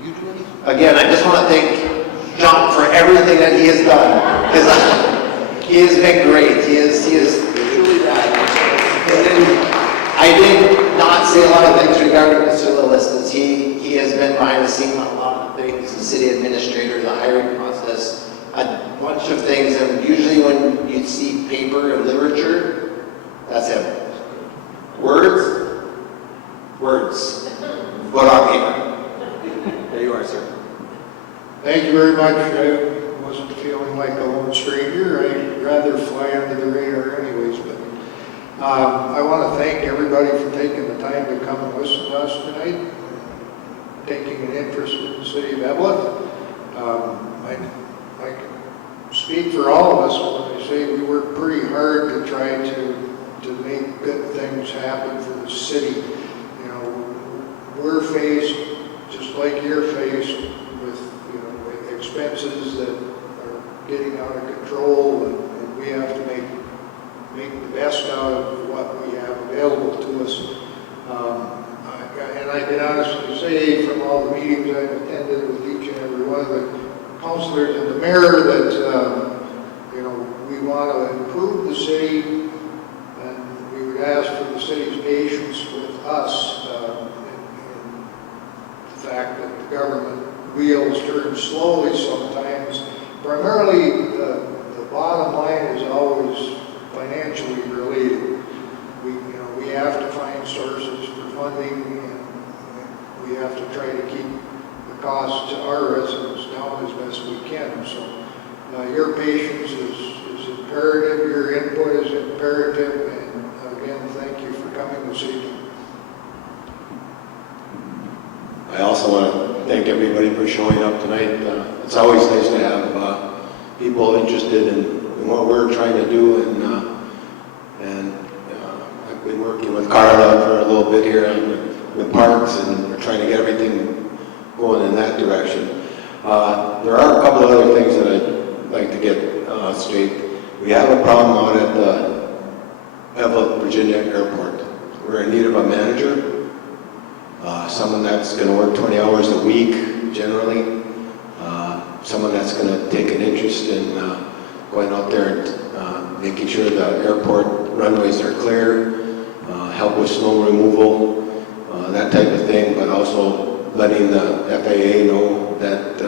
You do anything? Again, I just want to thank John for everything that he has done. Because he has been great. He is truly that. I did not say a lot of things regarding Mr. Lillis, because he has been behind the scenes on a lot of things, the city administrator, the hiring process, a bunch of things, and usually when you see paper and literature, that's him. Words, but on paper. There you are, sir. Thank you very much. I wasn't feeling like a lone stranger. I'd rather fly under the radar anyways, but I want to thank everybody for taking the time to come and listen to us tonight, taking an interest in the city of Eveleth. I can speak for all of us when I say we work pretty hard to try to make good things happen for the city. You know, we're faced, just like you're faced, with expenses that are getting out of control, and we have to make the best out of what we have available to us. And I can honestly say from all the meetings I've attended with each and every one of the councilors and the mayor that we want to improve the city, and we would ask for the city's patience with us in the fact that the government wheels turn slowly sometimes, primarily, the bottom line is always financially related. We have to find sources for funding, and we have to try to keep the cost to our residents down as best we can. So your patience is imperative, your input is imperative, and again, thank you for coming this evening. I also want to thank everybody for showing up tonight. It's always nice to have people interested in what we're trying to do, and I've been working with Carla for a little bit here with parks, and we're trying to get everything going in that direction. There are a couple of other things that I'd like to get straight. We have a problem out at the Eveleth, Virginia airport. We're in need of a manager. Someone that's going to work 20 hours a week, generally. Someone that's going to take an interest in going out there and making sure the airport runways are clear, help with snow removal, that type of thing, but also letting the FAA know that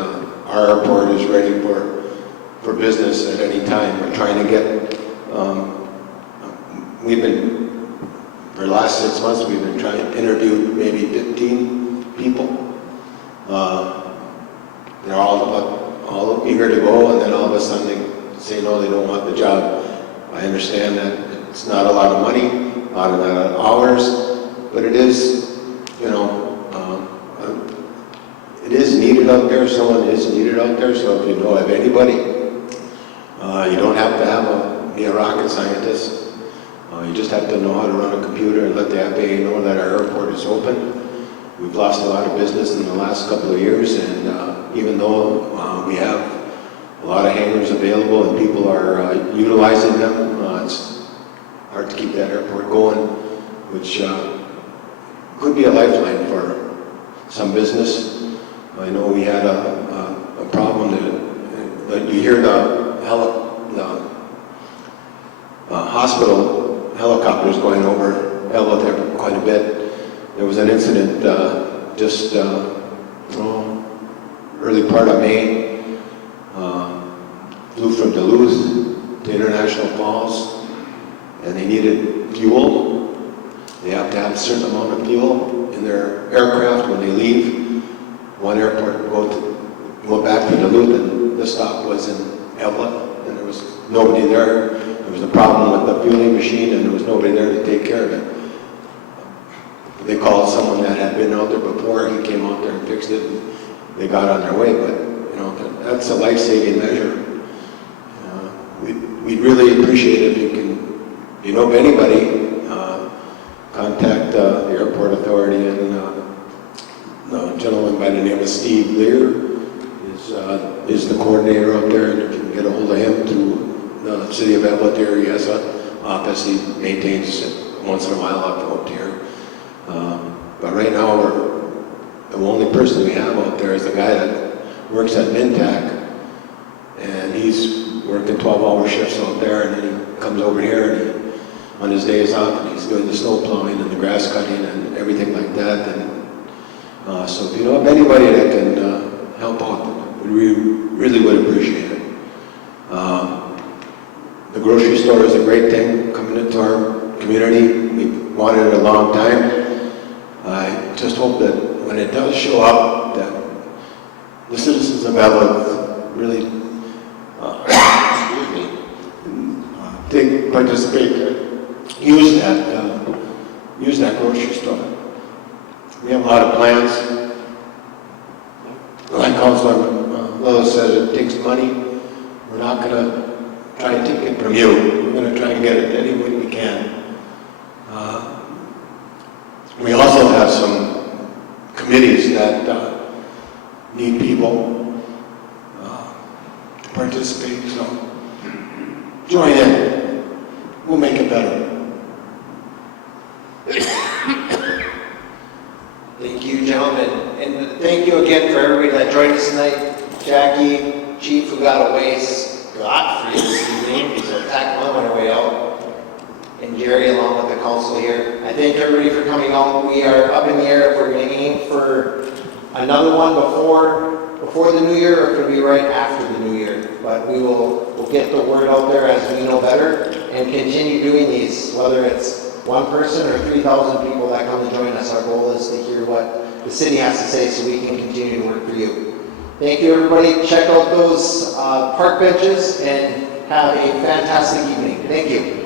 our airport is ready for business at any time. We're trying to get, for the last 6 months, we've been trying to interview maybe 15 people. They're all eager to go, and then all of a sudden they say no, they don't want the job. I understand that it's not a lot of money, not a lot of hours, but it is, it is needed out there. Someone is needed out there. So if you know of anybody, you don't have to be a rocket scientist. You just have to know how to run a computer and let the FAA know that our airport is open. We've lost a lot of business in the last couple of years, and even though we have a lot of hangars available and people are utilizing them, it's hard to keep that airport going, which could be a lifeline for some business. I know we had a problem that you hear the hospital helicopters going over Eveleth quite a bit. There was an incident just early part of May. Flew from Duluth to International Falls, and they needed fuel. They have to have a certain amount of fuel in their aircraft when they leave. One airport go back to Duluth, and the stop was in Eveleth, and there was nobody there. There was a problem with the fueling machine, and there was nobody there to take care of it. They called someone that had been out there before. He came out there and fixed it, and they got on their way. But that's a life-saving measure. We'd really appreciate it if you know of anybody, contact the airport authority, and a gentleman by the name of Steve Lear is the coordinator out there, and if you can get a hold of him through the city of Eveleth here, he has an office he maintains once in a while out here. But right now, the only person we have out there is the guy that works at Mintac, and he's working 12-hour shifts out there, and then he comes over here and on his days off, and he's doing the snow plowing and the grass cutting and everything like that. And so if you know of anybody that can help out, we really would appreciate it. The grocery store is a great thing coming into our community. We've wanted it a long time. I just hope that when it does show up, that the citizens of Eveleth really participate, use that grocery store. We have a lot of plans. Like Councilor Lewis said, it takes money. We're not going to try and take it from you. We're going to try and get it any way we can. We also have some committees that need people to participate, so join in. We'll make it better. Thank you, gentlemen. And thank you again for everybody that joined us tonight. Jackie, Chief, who got away scot-free this evening, so tackle him on our way out. And Jerry, along with the council here. I thank everybody for coming out. We are up in the air if we're going to aim for another one before before the new year, or it could be right after the new year. But we'll get the word out there as we know better and continue doing these, whether it's one person or 3,000 people that come to join us. Our goal is to hear what the city has to say so we can continue to work for you. Thank you, everybody. Check out those park benches and have a fantastic evening. Thank you.